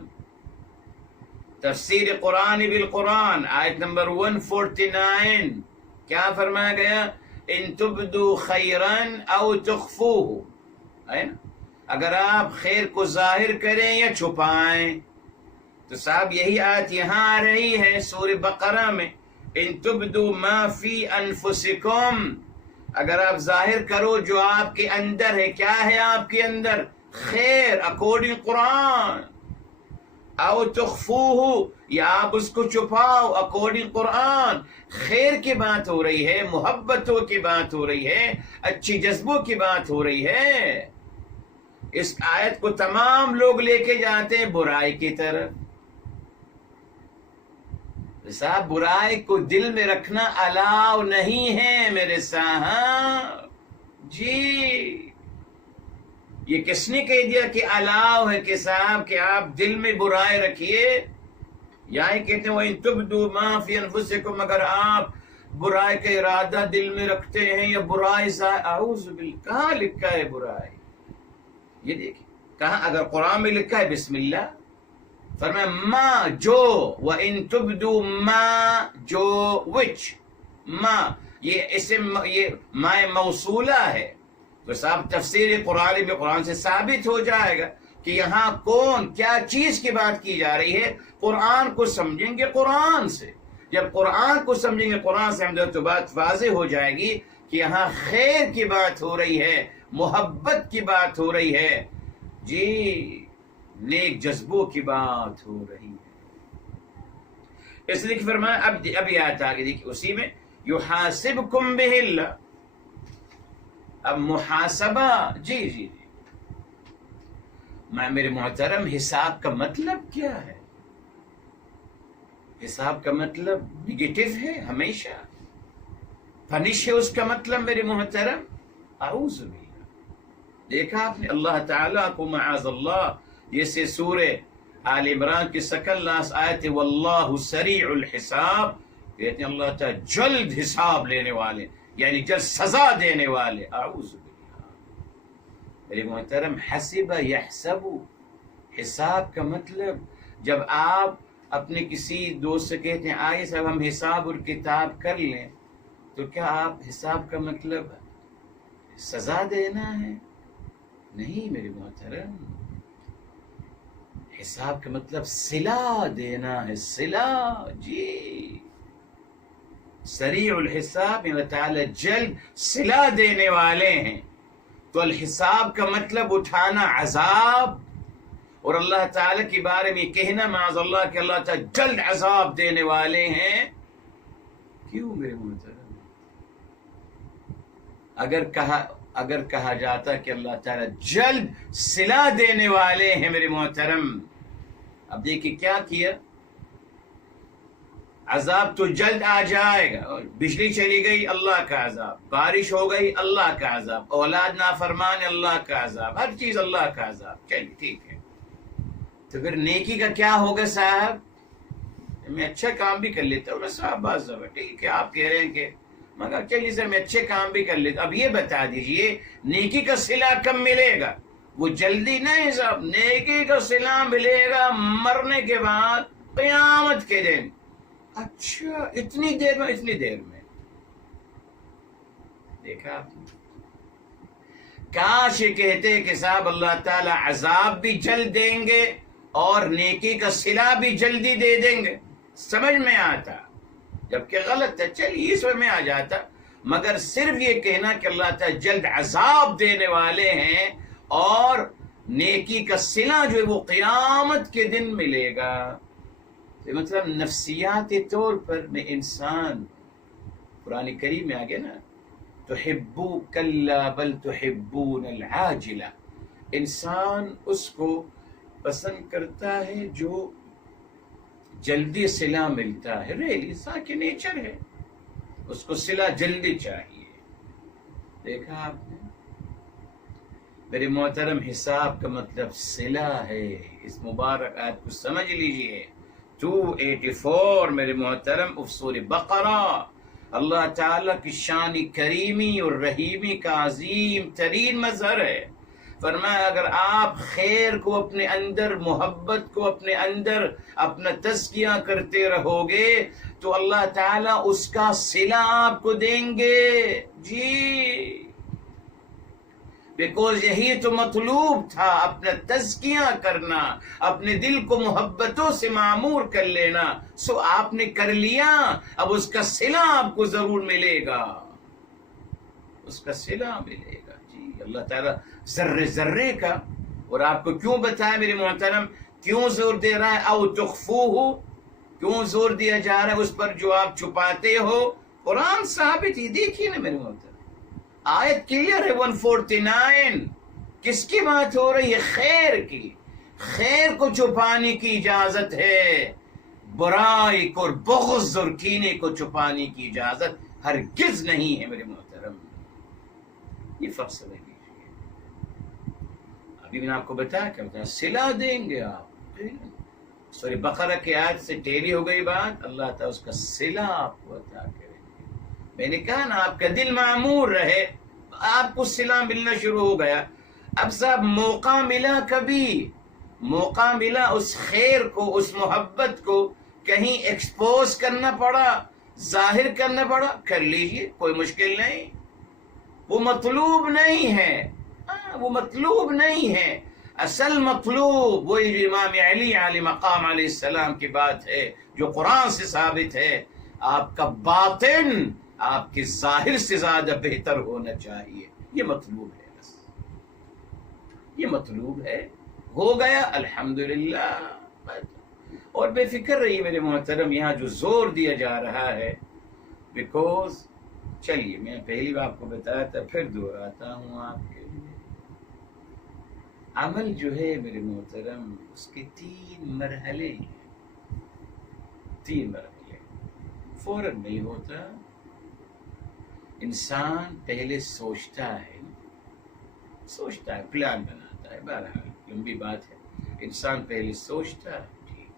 تفسیر قرآن بالقرآن، آیت نمبر 149، کیا فرمایا گیا؟ ان تبدو خیرن او تخفوہ، ہے نا؟ اگر آپ خیر کو ظاہر کریں یا چھپائیں، تو صاحب یہی آیت یہاں آ رہی ہے سورہ بقرہ میں، ان تبدو ما فی انفسکم، اگر آپ ظاہر کرو جو آپ کے اندر ہے، کیا ہے آپ کے اندر؟ خیر، اکارڈنگ قرآن، او تخفوہ، یا آپ اس کو چھپاؤ اکارڈنگ قرآن۔ خیر کی بات ہو رہی ہے، محبتوں کی بات ہو رہی ہے، اچھی جذبوں کی بات ہو رہی ہے۔ اس آیت کو تمام لوگ لے کے جاتے ہیں برائی کی طرف۔ صاحب برائی کو دل میں رکھنا الاؤ نہیں ہے میرے صاحب جی۔ یہ کس نے کہہ دیا کہ الاؤ ہے کہ صاحب کہ آپ دل میں برائی رکھیے؟ یہاں کہتے ہیں وَإِن تُبْدُوا مَا فِي أَنفُسِكُمْ، اگر آپ برائی کا ارادہ دل میں رکھتے ہیں یا برائی اعوذ باللہ، کہاں لکھا ہے برائی؟ یہ دیکھیں کہاں؟ اگر قرآن میں لکھا ہے بسم اللہ، فرمایا ما جو، وَإِن تُبْدُوا ما جو وچ، ما یہ اسم، یہ ما موصولہ ہے، تو صاحب تفسیر قرآن میں قرآن سے ثابت ہو جائے گا کہ یہاں کون کیا چیز کی بات کی جا رہی ہے۔ قرآن کو سمجھیں گے قرآن سے، جب قرآن کو سمجھیں گے قرآن سے ہم تو بات واضح ہو جائے گی کہ یہاں خیر کی بات ہو رہی ہے، محبت کی بات ہو رہی ہے، جی نیک جذبوں کی بات ہو رہی ہے۔ اس لیے فرمایا اب یہ آیت آگے دیکھیے اسی میں یحاسبکم بہ اللہ، اب محاسبہ، جی جی جی میرے محترم، حساب کا مطلب کیا ہے؟ حساب کا مطلب نگیٹو ہے ہمیشہ، پنش ہے اس کا مطلب میرے محترم، اعوذ باللہ۔ دیکھا آپ نے اللہ تعالیٰ کو معاذ اللہ، جیسے سورہ آل عمران کی سکن لاس آیت واللہ سریع الحساب، کہتے ہیں اللہ تعالیٰ جلد حساب لینے والے، یعنی جلد سزا دینے والے، اعوذ باللہ۔ میرے محترم، حسب یحسب، حساب کا مطلب جب آپ اپنے کسی دوست سے کہتے ہیں آئیے صاحب ہم حساب اور کتاب کر لیں، تو کیا آپ حساب کا مطلب سزا دینا ہے؟ نہیں میرے محترم، حساب کا مطلب صلہ دینا ہے، صلہ، جی سریع الحساب، اللہ تعالی جلد صلہ دینے والے ہیں۔ تو الحساب کا مطلب اٹھانا عذاب، اور اللہ تعالیٰ کے بارے میں کہنا معاذ اللہ کہ اللہ تعالیٰ جلد عذاب دینے والے ہیں۔ کیوں میرے محترم؟ اگر کہا جاتا کہ اللہ تعالیٰ جلد صلہ دینے والے ہیں میرے محترم، اب دیکھیں کیا کیا، عذاب تو جلد آ جائے گا، بجلی چلی گئی اللہ کا عذاب، بارش ہو گئی اللہ کا عذاب، اولاد نافرمان اللہ کا عذاب، ہر چیز اللہ کا عذاب، چلیے ٹھیک ہے۔ تو پھر نیکی کا کیا ہوگا صاحب؟ میں اچھا کام بھی کر لیتا ہوں، صاحب بات ضرور ٹھیک ہے، آپ کہہ رہے ہیں کہ مگر چلیے سر میں اچھے کام بھی کر لیتا ہوں، اب یہ بتا دیجئے نیکی کا صلہ کب ملے گا؟ وہ جلدی نہیں صاحب، نیکی کا صلہ ملے گا مرنے کے بعد، قیامت کے دن۔ اچھا اتنی دیر میں؟ اتنی دیر میں دیکھا آپ نے؟ کاش یہ کہتے کہ صاحب اللہ تعالی عذاب بھی جلد دیں گے اور نیکی کا صلہ بھی جلدی دے دیں گے، سمجھ میں آتا، جبکہ غلط ہے، چلیے اس میں آ جاتا، مگر صرف یہ کہنا کہ اللہ تعالی جلد عذاب دینے والے ہیں اور نیکی کا صلہ جو ہے وہ قیامت کے دن ملے گا، مطلب نفسیاتی طور پر میں انسان، قرآن کریم میں آگے نا تحبو کلا بل تحبون العاجلہ، انسان اس کو پسند کرتا ہے جو جلدی صلہ ملتا ہے، ریل انسان کے نیچر ہے، اس کو صلہ جلدی چاہیے۔ دیکھا آپ نے میرے محترم، حساب کا مطلب صلہ ہے، اس مبارک آیت کو سمجھ لیجئے۔ 284 میرے محترم اف سورہ بقرہ، اللہ تعالیٰ کی شان کریمی اور رحیمی کا عظیم ترین مظہر ہے۔ فرمایا اگر آپ خیر کو اپنے اندر، محبت کو اپنے اندر اپنا تزکیہ کرتے رہو گے تو اللہ تعالیٰ اس کا صلہ آپ کو دیں گے، جی بیکوز یہی تو مطلوب تھا، اپنا تزکیہ کرنا، اپنے دل کو محبتوں سے معمور کر لینا، سو آپ نے کر لیا، اب اس کا صلہ آپ کو ضرور ملے گا، اس کا صلہ ملے گا، جی اللہ تعالیٰ ذرے ذرے کا۔ اور آپ کو کیوں بتایا میرے محترم، کیوں زور دے رہا ہے او تخفوہ، کیوں زور دیا جا رہا ہے اس پر جو آپ چھپاتے ہو؟ قرآن ثابت ہی، دیکھیے نا میرے محترم، آیت کلیئر ہے 149، کس کی بات ہو رہی ہے؟ خیر کی، خیر کو چھپانے کی اجازت ہے، برائی کو اور بغض اور کینے کو چھپانے کی اجازت ہرگز نہیں ہے میرے محترم، یہ فرق سمجھ لیجیے۔ ابھی میں نے آپ کو بتایا کیا بتایا، صلہ دیں گے آپ، سورہ بقرہ کی آیت سے ٹیلی ہو گئی بات، اللہ تعالیٰ اس کا صلہ آپ کو عطا کرے۔ میں نے کہا نا آپ کا دل معمور رہے، آپ کو صلہ ملنا شروع ہو گیا، اب صاحب موقع ملا، کبھی موقع ملا اس خیر کو، اس محبت کو کہیں ایکسپوز کرنا پڑا، ظاہر کرنا پڑا، کر لیجئے، کوئی مشکل نہیں، وہ مطلوب نہیں ہے، وہ مطلوب نہیں ہے۔ اصل مطلوب وہی جو امام علی علیہ مقام علیہ السلام کی بات ہے، جو قرآن سے ثابت ہے، آپ کا باطن آپ کے ظاہر سے زیادہ بہتر ہونا چاہیے، یہ مطلوب ہے، بس یہ مطلوب ہے، ہو گیا الحمدللہ۔ اور بے فکر رہی میرے محترم، یہاں جو زور دیا جا رہا ہے، بیکوز چلیے میں پہلی بار آپ کو بتایا تھا، پھر دہراتا ہوں آپ کے لیے، عمل جو ہے میرے محترم اس کے 3 مرحلے ہیں، 3 مرحلے، فوراً نہیں ہوتا۔ انسان پہلے سوچتا ہے، پلان بناتا ہے، بہرحال لمبی بات ہے، انسان پہلے سوچتا ہے، ٹھیک،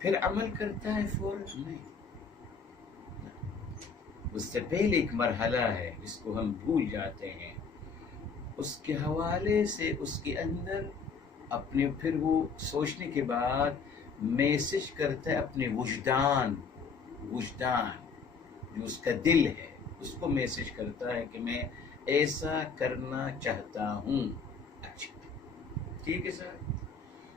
پھر عمل کرتا ہے، فوراً نہیں، اس سے پہلے ایک مرحلہ ہے جس کو ہم بھول جاتے ہیں، اس کے حوالے سے اس کے اندر اپنے، پھر وہ سوچنے کے بعد میسج کرتا ہے اپنے وجدان جو اس کا دل ہے، اس کو میسج کرتا ہے کہ میں ایسا کرنا چاہتا ہوں۔ اچھا ٹھیک ہے سر،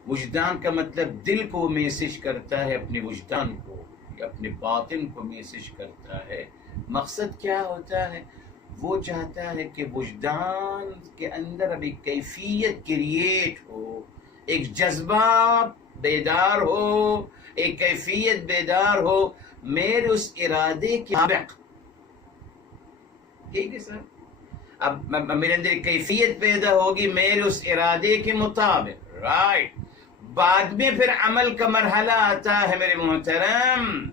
وجدان کا مطلب دل کو میسج کرتا ہے، اپنے وجدان کو یا اپنے باطن کو میسج کرتا ہے۔ مقصد کیا ہوتا ہے؟ وہ چاہتا ہے کہ وجدان کے اندر اب ایک کیفیت کریٹ ہو، ایک جذبہ بیدار ہو، ایک کیفیت بیدار ہو میرے اس ارادے کے مطابق۔ ٹھیک ہے سر، اب میرے اندر ایک کیفیت پیدا ہوگی میرے اس ارادے کے مطابق، رائٹ۔ بعد میں پھر عمل کا مرحلہ آتا ہے میرے محترم۔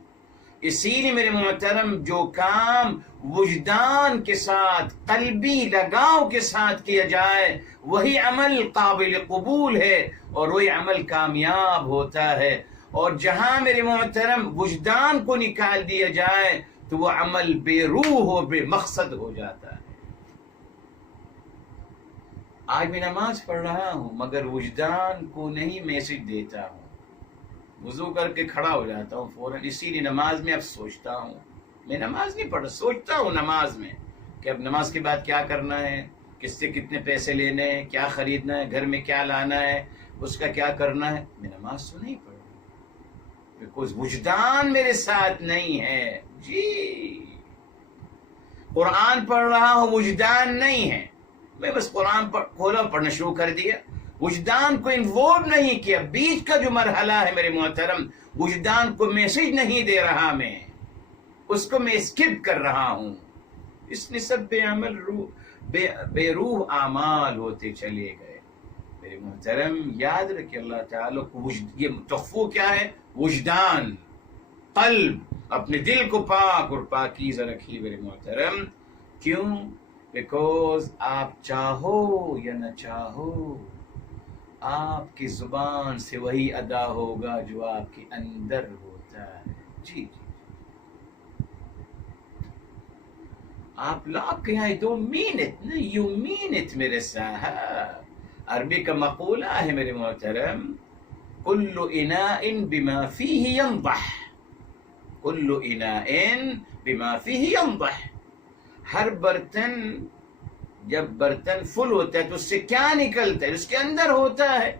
اسی لیے میرے محترم جو کام وجدان کے ساتھ، قلبی لگاؤ کے ساتھ کیا جائے، وہی عمل قابل قبول ہے اور وہی عمل کامیاب ہوتا ہے، اور جہاں میرے محترم وجدان کو نکال دیا جائے تو وہ عمل بے روح و بے مقصد ہو جاتا ہے۔ آج میں نماز پڑھ رہا ہوں مگر وجدان کو نہیں میسج دیتا ہوں، وضو کر کے کھڑا ہو جاتا ہوں فوراً، اسی لیے نماز میں اب سوچتا ہوں، میں نماز نہیں پڑھ، سوچتا ہوں نماز میں کہ اب نماز کے بعد کیا کرنا ہے، کس سے کتنے پیسے لینے ہیں، کیا خریدنا ہے، گھر میں کیا لانا ہے، اس کا کیا کرنا ہے۔ میں نماز تو نہیں پڑھ رہا بیکوز وجدان میرے ساتھ نہیں ہے۔ جی قرآن پڑھ رہا ہوں، وجدان نہیں ہے، میں بس قرآن کھولا پڑھنا شروع کر دیا، وجدان کو انوالو نہیں کیا۔ بیچ کا جو مرحلہ ہے میرے محترم، وجدان کو میسج نہیں دے رہا، میں اس کو میں اسکپ کر رہا ہوں، اس نسب پہ عمل بے روح اعمال ہوتے چلے گئے۔ میرے محترم یاد رکھے، اللہ تعالیٰ کو یہ تخفو کیا ہے؟ وجدان، قلب، اپنے دل کو پاک اور پاکیزہ رکھیے میرے محترم۔ کیوں؟ بیکوز آپ چاہو یا نہ چاہو، آپ کی زبان سے وہی ادا ہوگا جو آپ کے اندر ہوتا ہے۔ جی جی، آپ لاکھ کہیں I don't mean it، نہیں you mean it میرے صاحب۔ عربی کا مقولہ ہے میرے محترم، کل اناء بما فیہ ینضح، کل اناء بما فیہ ینضح، ہر برتن، جب برتن فل ہوتا ہے تو اس سے کیا نکلتا ہے؟ اس کے اندر ہوتا ہے۔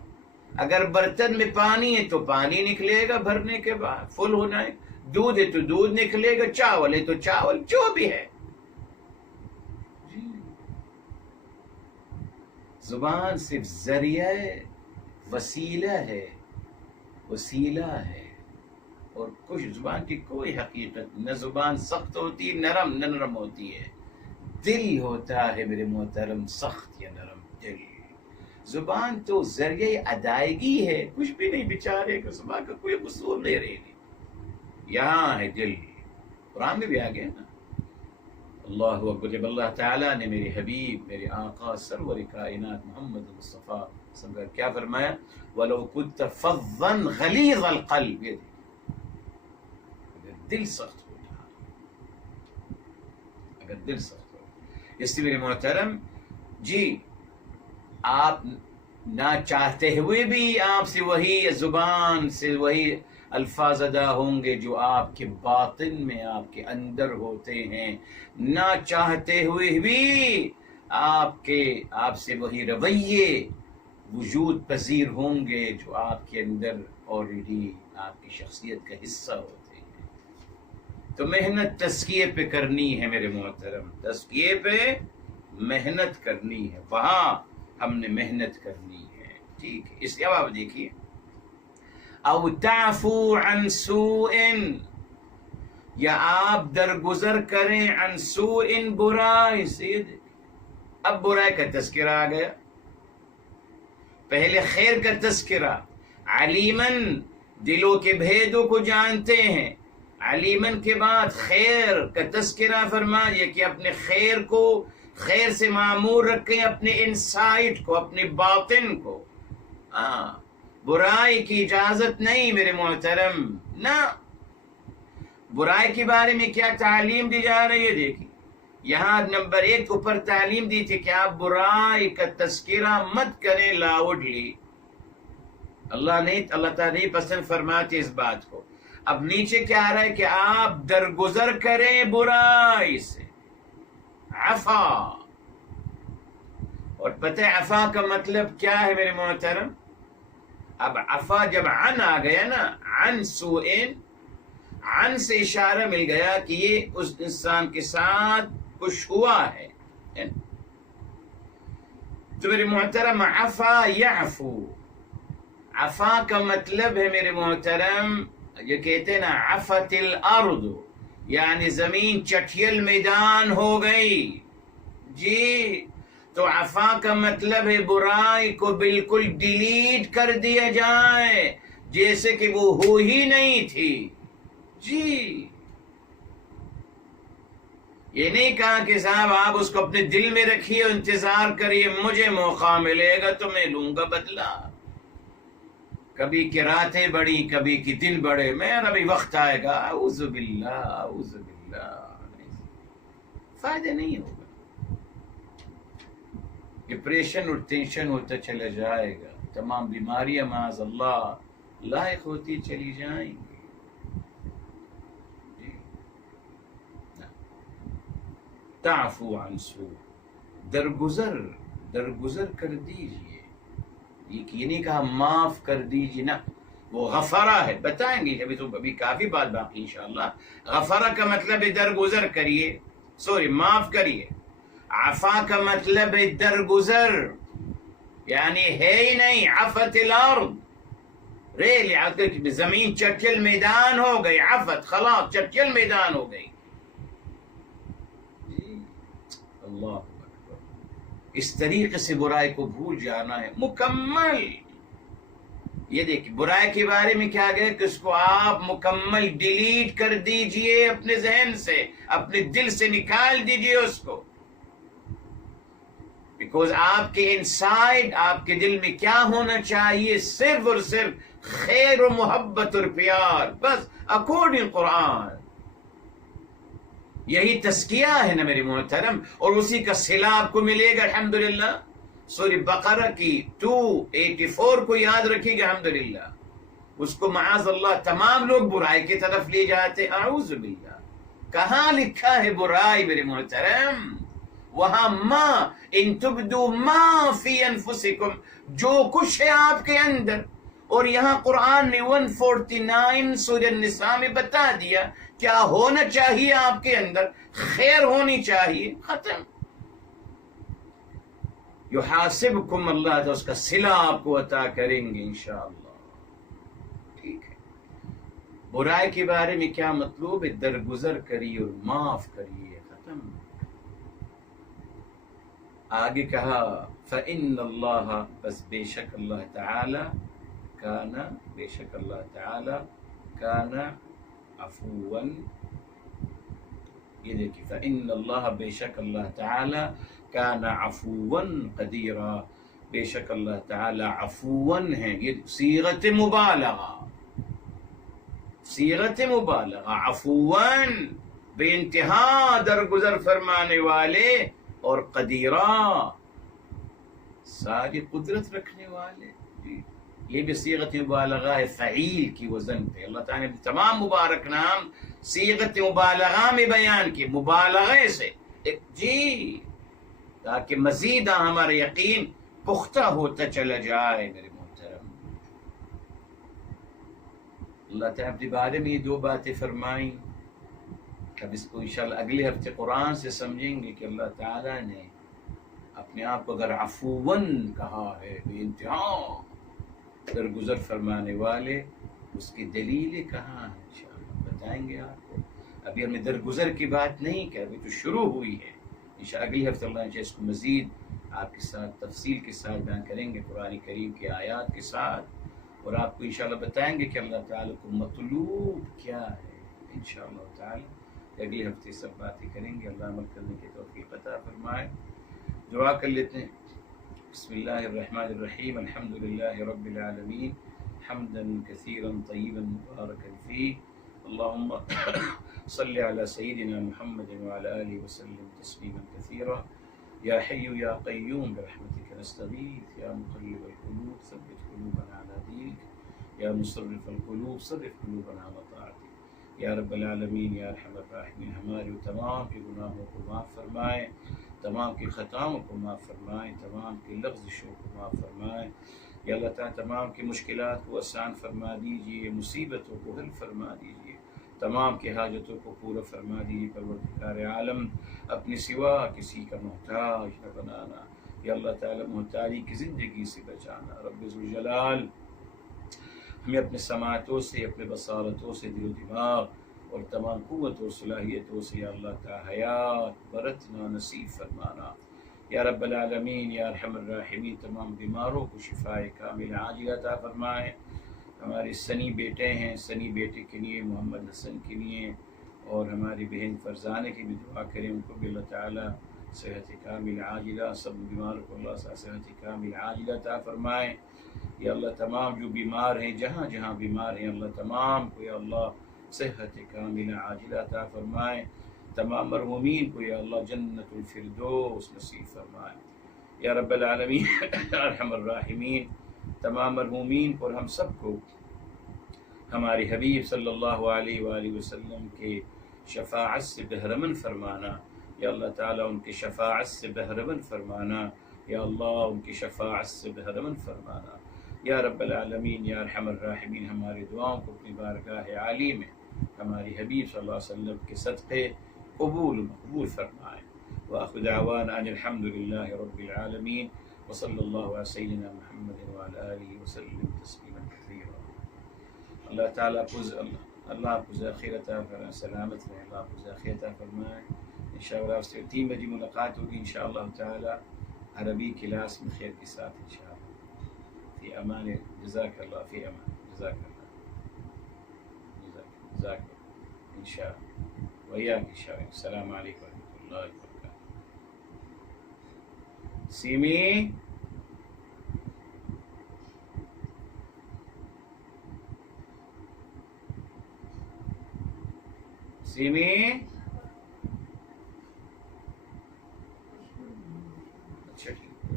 اگر برتن میں پانی ہے تو پانی نکلے گا بھرنے کے بعد، فل ہونا ہے، دودھ ہے تو دودھ نکلے گا، چاول ہے تو چاول، جو بھی ہے۔ زبان صرف ذریعہ، وسیلہ ہے، اور کچھ زبان کی کوئی حقیقت نہ، زبان سخت ہوتی ہے، نرم ہوتی ہے، دل ہوتا ہے میرے محترم سخت یا نرم دل۔ زبان تو ذریعہ ادائیگی ہے، کچھ بھی نہیں، بیچارے کو زبان کا کوئی قصور نہیں رہے گی، یہاں ہے دل۔ قرآن میں بھی آگے نا، اللہ اکبر، جب اللہ تعالیٰ نے میرے حبیب، میرے آقا سرور کائنات محمد مصطفیٰ صلی اللہ علیہ وسلم کیا فرمایا؟ وَلَوْ كُنْتَ فَظًّا غَلِيظَ الْقَلْبِ، اگر دل سخت ہوتا، اگر دل سخت ہو۔ اس لیے میرے محترم جی آپ نہ چاہتے ہوئے بھی آپ سے وہی زبان سے وہی الفاظ ادا ہوں گے جو آپ کے باطن میں آپ کے اندر ہوتے ہیں، نہ چاہتے ہوئے بھی آپ سے وہی رویے وجود پذیر ہوں گے جو آپ کے اندر آلریڈی آپ کی شخصیت کا حصہ ہوتے ہیں۔ تو محنت تزکیے پہ کرنی ہے میرے محترم، تزکیے پہ محنت کرنی ہے، وہاں ہم نے محنت کرنی ہے، ٹھیک ہے۔ اس کے بعد دیکھیے او تعفو عن سوء، یا آپ درگزر کریں عن سوء برائی سے۔ اب برائی کا تذکرہ آ گیا، پہلے خیر کا تذکرہ، علیمن دلوں کے بھیدوں کو جانتے ہیں، علیمن کے بعد خیر کا تذکرہ فرمائیے کہ اپنے خیر کو خیر سے معمور رکھیں، اپنے انسائٹ کو، اپنے باطن کو۔ برائی کی اجازت نہیں میرے محترم، نہ۔ برائی کے بارے میں کیا تعلیم دی جا رہی ہے؟ دیکھیں یہاں نمبر 1 اوپر تعلیم دی تھی کہ آپ برائی کا تذکرہ مت کریں لاؤڈلی، اللہ تعالیٰ پسند فرماتے اس بات کو۔ اب نیچے کیا آ رہا ہے کہ آپ درگزر کریں برائی سے، عفا۔ اور پتہ ہے عفا کا مطلب کیا ہے میرے محترم؟ اب عفا جب عن آ گیا نا، عن سوء، عن سے اشارہ مل گیا کہ یہ اس انسان کے ساتھ کچھ ہوا ہے۔ تو میرے محترم عفا یعفو، عفا کا مطلب ہے میرے محترم، یہ کہتے ہیں نا عفت الارض، یعنی زمین چٹھیل میدان ہو گئی۔ جی، تو عفا کا مطلب ہے برائی کو بالکل ڈیلیٹ کر دیا جائے، جیسے کہ وہ ہو ہی نہیں تھی۔ جی، یہ نہیں کہا کہ صاحب آپ اس کو اپنے دل میں رکھیے، انتظار کریے مجھے موقع ملے گا تو میں لوں گا بدلہ، کبھی کی راتیں بڑی کبھی کی دن بڑے، میرا بھی وقت آئے گا، اعوذ باللہ اعوذ باللہ، فائدہ نہیں ہوگا، ڈپریشن اور ٹینشن ہوتا چلا جائے گا، تمام بیماریاں معاذ اللہ لاحق ہوتی چلی جائیں گی۔ تعفو عن سوء، درگزر کر دیجئے، یہ نہیں کہا معاف کر دیجئے، نہ، وہ غفرہ ہے، بتائیں گے ابھی کافی بات باقی انشاءاللہ۔ غفرہ کا مطلب ہے درگزر کریے، معاف کریے۔ عفا کا مطلب ہے درگزر، یعنی ہے ہی نہیں، عفت الارض، ریل زمین چٹیل میدان ہو گئی، عفت خلاص چٹیل میدان ہو گئی۔ اللہ اکبر، اس طریقے سے برائی کو بھول جانا ہے مکمل۔ یہ دیکھیں برائی کے بارے میں کیا گیا کہ اس کو آپ مکمل ڈیلیٹ کر دیجئے، اپنے ذہن سے، اپنے دل سے نکال دیجئے اس کو، بیکوز آپ کے انسائڈ، آپ کے دل میں کیا ہونا چاہیے؟ صرف اور صرف خیر و محبت اور پیار، بس اکارڈنگ قرآن۔ یہی تزکیہ ہے نا میرے محترم، اور اسی کا صلہ آپ کو ملے گا الحمدللہ۔ سورہ بقرہ کی 284 کو یاد رکھیے گا الحمدللہ، اس کو معاذ اللہ تمام لوگ برائی کی طرف لے جاتے، اعوذ باللہ۔ کہاں لکھا ہے برائی میرے محترم؟ وہاں ما ان تبدو ما فی انفسکم، جو کچھ ہے آپ کے اندر، اور یہاں قرآن نے 149 سورہ النساء میں بتا دیا کیا ہونا چاہیے آپ کے اندر، خیر ہونی چاہیے، ختم۔ یحاسبکم اللہ، تو اس کا صلہ آپ کو عطا کریں گے انشاءاللہ، ٹھیک ہے۔ برائی کے بارے میں کیا مطلوب ہے؟ درگزر کریے اور معاف کریے، ختم۔ آگے کہا فَإِنَّ اللَّهَ، بس بے شک اللہ تعالی، کانا، بے شک اللہ تعالی، کانا عفواً، یہ دیکھیں فَإِنَّ اللَّهَ، بے شک اللہ تعالی، کانا عفواً قدیرا، بے شک اللہ تعالی عفواً ہے، یہ صیغت مبالغہ، صیغت مبالغہ، عفواً بے انتہا درگزر فرمانے والے، اور قدیرا ساری قدرت رکھنے والے. جی یہ بھی صیغت مبالغہ ہے فعیل کی وزن پہ. اللہ تعالیٰ نے تمام مبارک نام صیغت مبالغہ میں بیان کی، مبالغے سے. جی تاکہ مزید ہمارا یقین پختہ ہوتا چلا جائے. میرے محترم اللہ تعالیٰ اپنے بارے میں یہ دو باتیں فرمائیں. اب اس کو انشاءاللہ اگلے ہفتے قرآن سے سمجھیں گے کہ اللہ تعالیٰ نے اپنے آپ کو اگر عفواً کہا ہے، بے انتہا درگزر فرمانے والے، اس کی دلیلیں کہاں ہیں انشاءاللہ بتائیں گے آپ کو. ابھی ہمیں درگزر کی بات نہیں کہ ابھی تو شروع ہوئی ہے. انشاءاللہ اگلی ہفتے اللہ نے اس کو مزید آپ کے ساتھ تفصیل کے ساتھ بیان کریں گے قرآن کریم کی آیات کے ساتھ، اور آپ کو انشاءاللہ بتائیں گے کہ اللہ تعالیٰ کو مطلوب کیا ہے. انشاءاللہ تعالیٰ اگلے ہفتے سب باتیں کریں گے. اللہ عمل کرنے کی توفیق عطا فرمائے. دعا کر لیتے ہیں. بسم اللہ الرحمن الرحیم. الحمدللہ رب العالمین حمدا کثیرا طیبا مبارکا فیہ. اللہم صلی علی سیدنا محمد وعلی آلہ وسلم تسلیما کثیرا. یا حی یا قیوم برحمتک نستغیث. یا مقلب القلوب ثبت قلوبنا علی دینک. یا مصرف القلوب صرف قلوبنا علی طاعتک. یا رب العالمین یا ارحم الراحمین ہمارے تمام کے گناہوں کو معاف فرمائیں، تمام کی خطاؤں کو معاف فرمائیں، تمام کی لغزشوں کو معاف فرمائیں. یا اللہ تعالیٰ تمام کی مشکلات کو آسان فرما دیجیے، مصیبتوں کو حل فرما دیجیے، تمام کی حاجتوں کو پورا فرما دیجیے. پروردگار عالم اپنے سوا کسی کا محتاج نہ بنانا. یا اللہ تعالیٰ محتاجی کی زندگی سے بچانا. رب ذوالجلال ہمیں اپنے سماعتوں سے، اپنے بصارتوں سے، دل و دماغ اور تمام قوت اور صلاحیتوں سے یا اللہ تعالی حیات برتنا نصیب فرمانا. یا رب العالمین یا ارحم الراحمین تمام بیماروں کو شفاء کامل عاجل عطا فرمائے. ہمارے سنی بیٹے ہیں، سنی بیٹے کے لیے، محمد حسن کے لیے، اور ہماری بہن فرزانہ کی بھی دعا کریں. ان کو بھی اللہ تعالیٰ صحت کامل عاجلہ، سب بیماروں کو اللہ صحت کامل عاجلہ عطا فرمائے. یا اللہ تمام جو بیمار ہیں، جہاں جہاں بیمار ہیں، اللہ تمام کو یا اللہ صحت کاملہ عاجلہ عطا فرمائے. تمام مرحومین کو یا اللہ جنت الفردوس نصیب فرمائے. یا رب العالمین ارحم الراحمین تمام مرحومین پر ہم سب کو ہمارے حبیب صلی اللہ علیہ وآلہ وسلم کے شفاعت سے بہرمند فرمانا. یا اللہ تعالیٰ ان کی شفاعت سے بہرمند فرمانا. یا اللہ ان کی شفاعت سے بہرمند فرمانا. یا رب العالمین یا ارحم الراحمین ہماری دعاؤں کو اپنی بارگاہ عالی میں ہماری حبیب صلی اللہ علیہ وسلم کے صدقے قبول مقبول فرمائے. وآخر دعوانا ان الحمد للہ رب العالمین وصلی اللہ علی سیدنا محمد وعلی آلہ وسلم تسلیما کثیرا. اللہ تعالیٰ اللہ آپ کو ذخیرہ عطا فرمائے، سلامت رہے، اللہ آپ کو ذخیرہ عطا فرمائے. انشاءاللہ آپ سے 3 بجے ملاقات ہوگی انشاءاللہ تعالیٰ عربی کلاس میں خیر کے ساتھ انشاءاللہ. فی امان. جزاک اللہ. فی امان. جزاک اللہ. جزاک اللہ انشاءاللہ. ویاک انشاءاللہ. السلام علیکم ورحمۃ اللہ وبرکاتہ. سیمی سیمی اچھا ٹھیک ہے.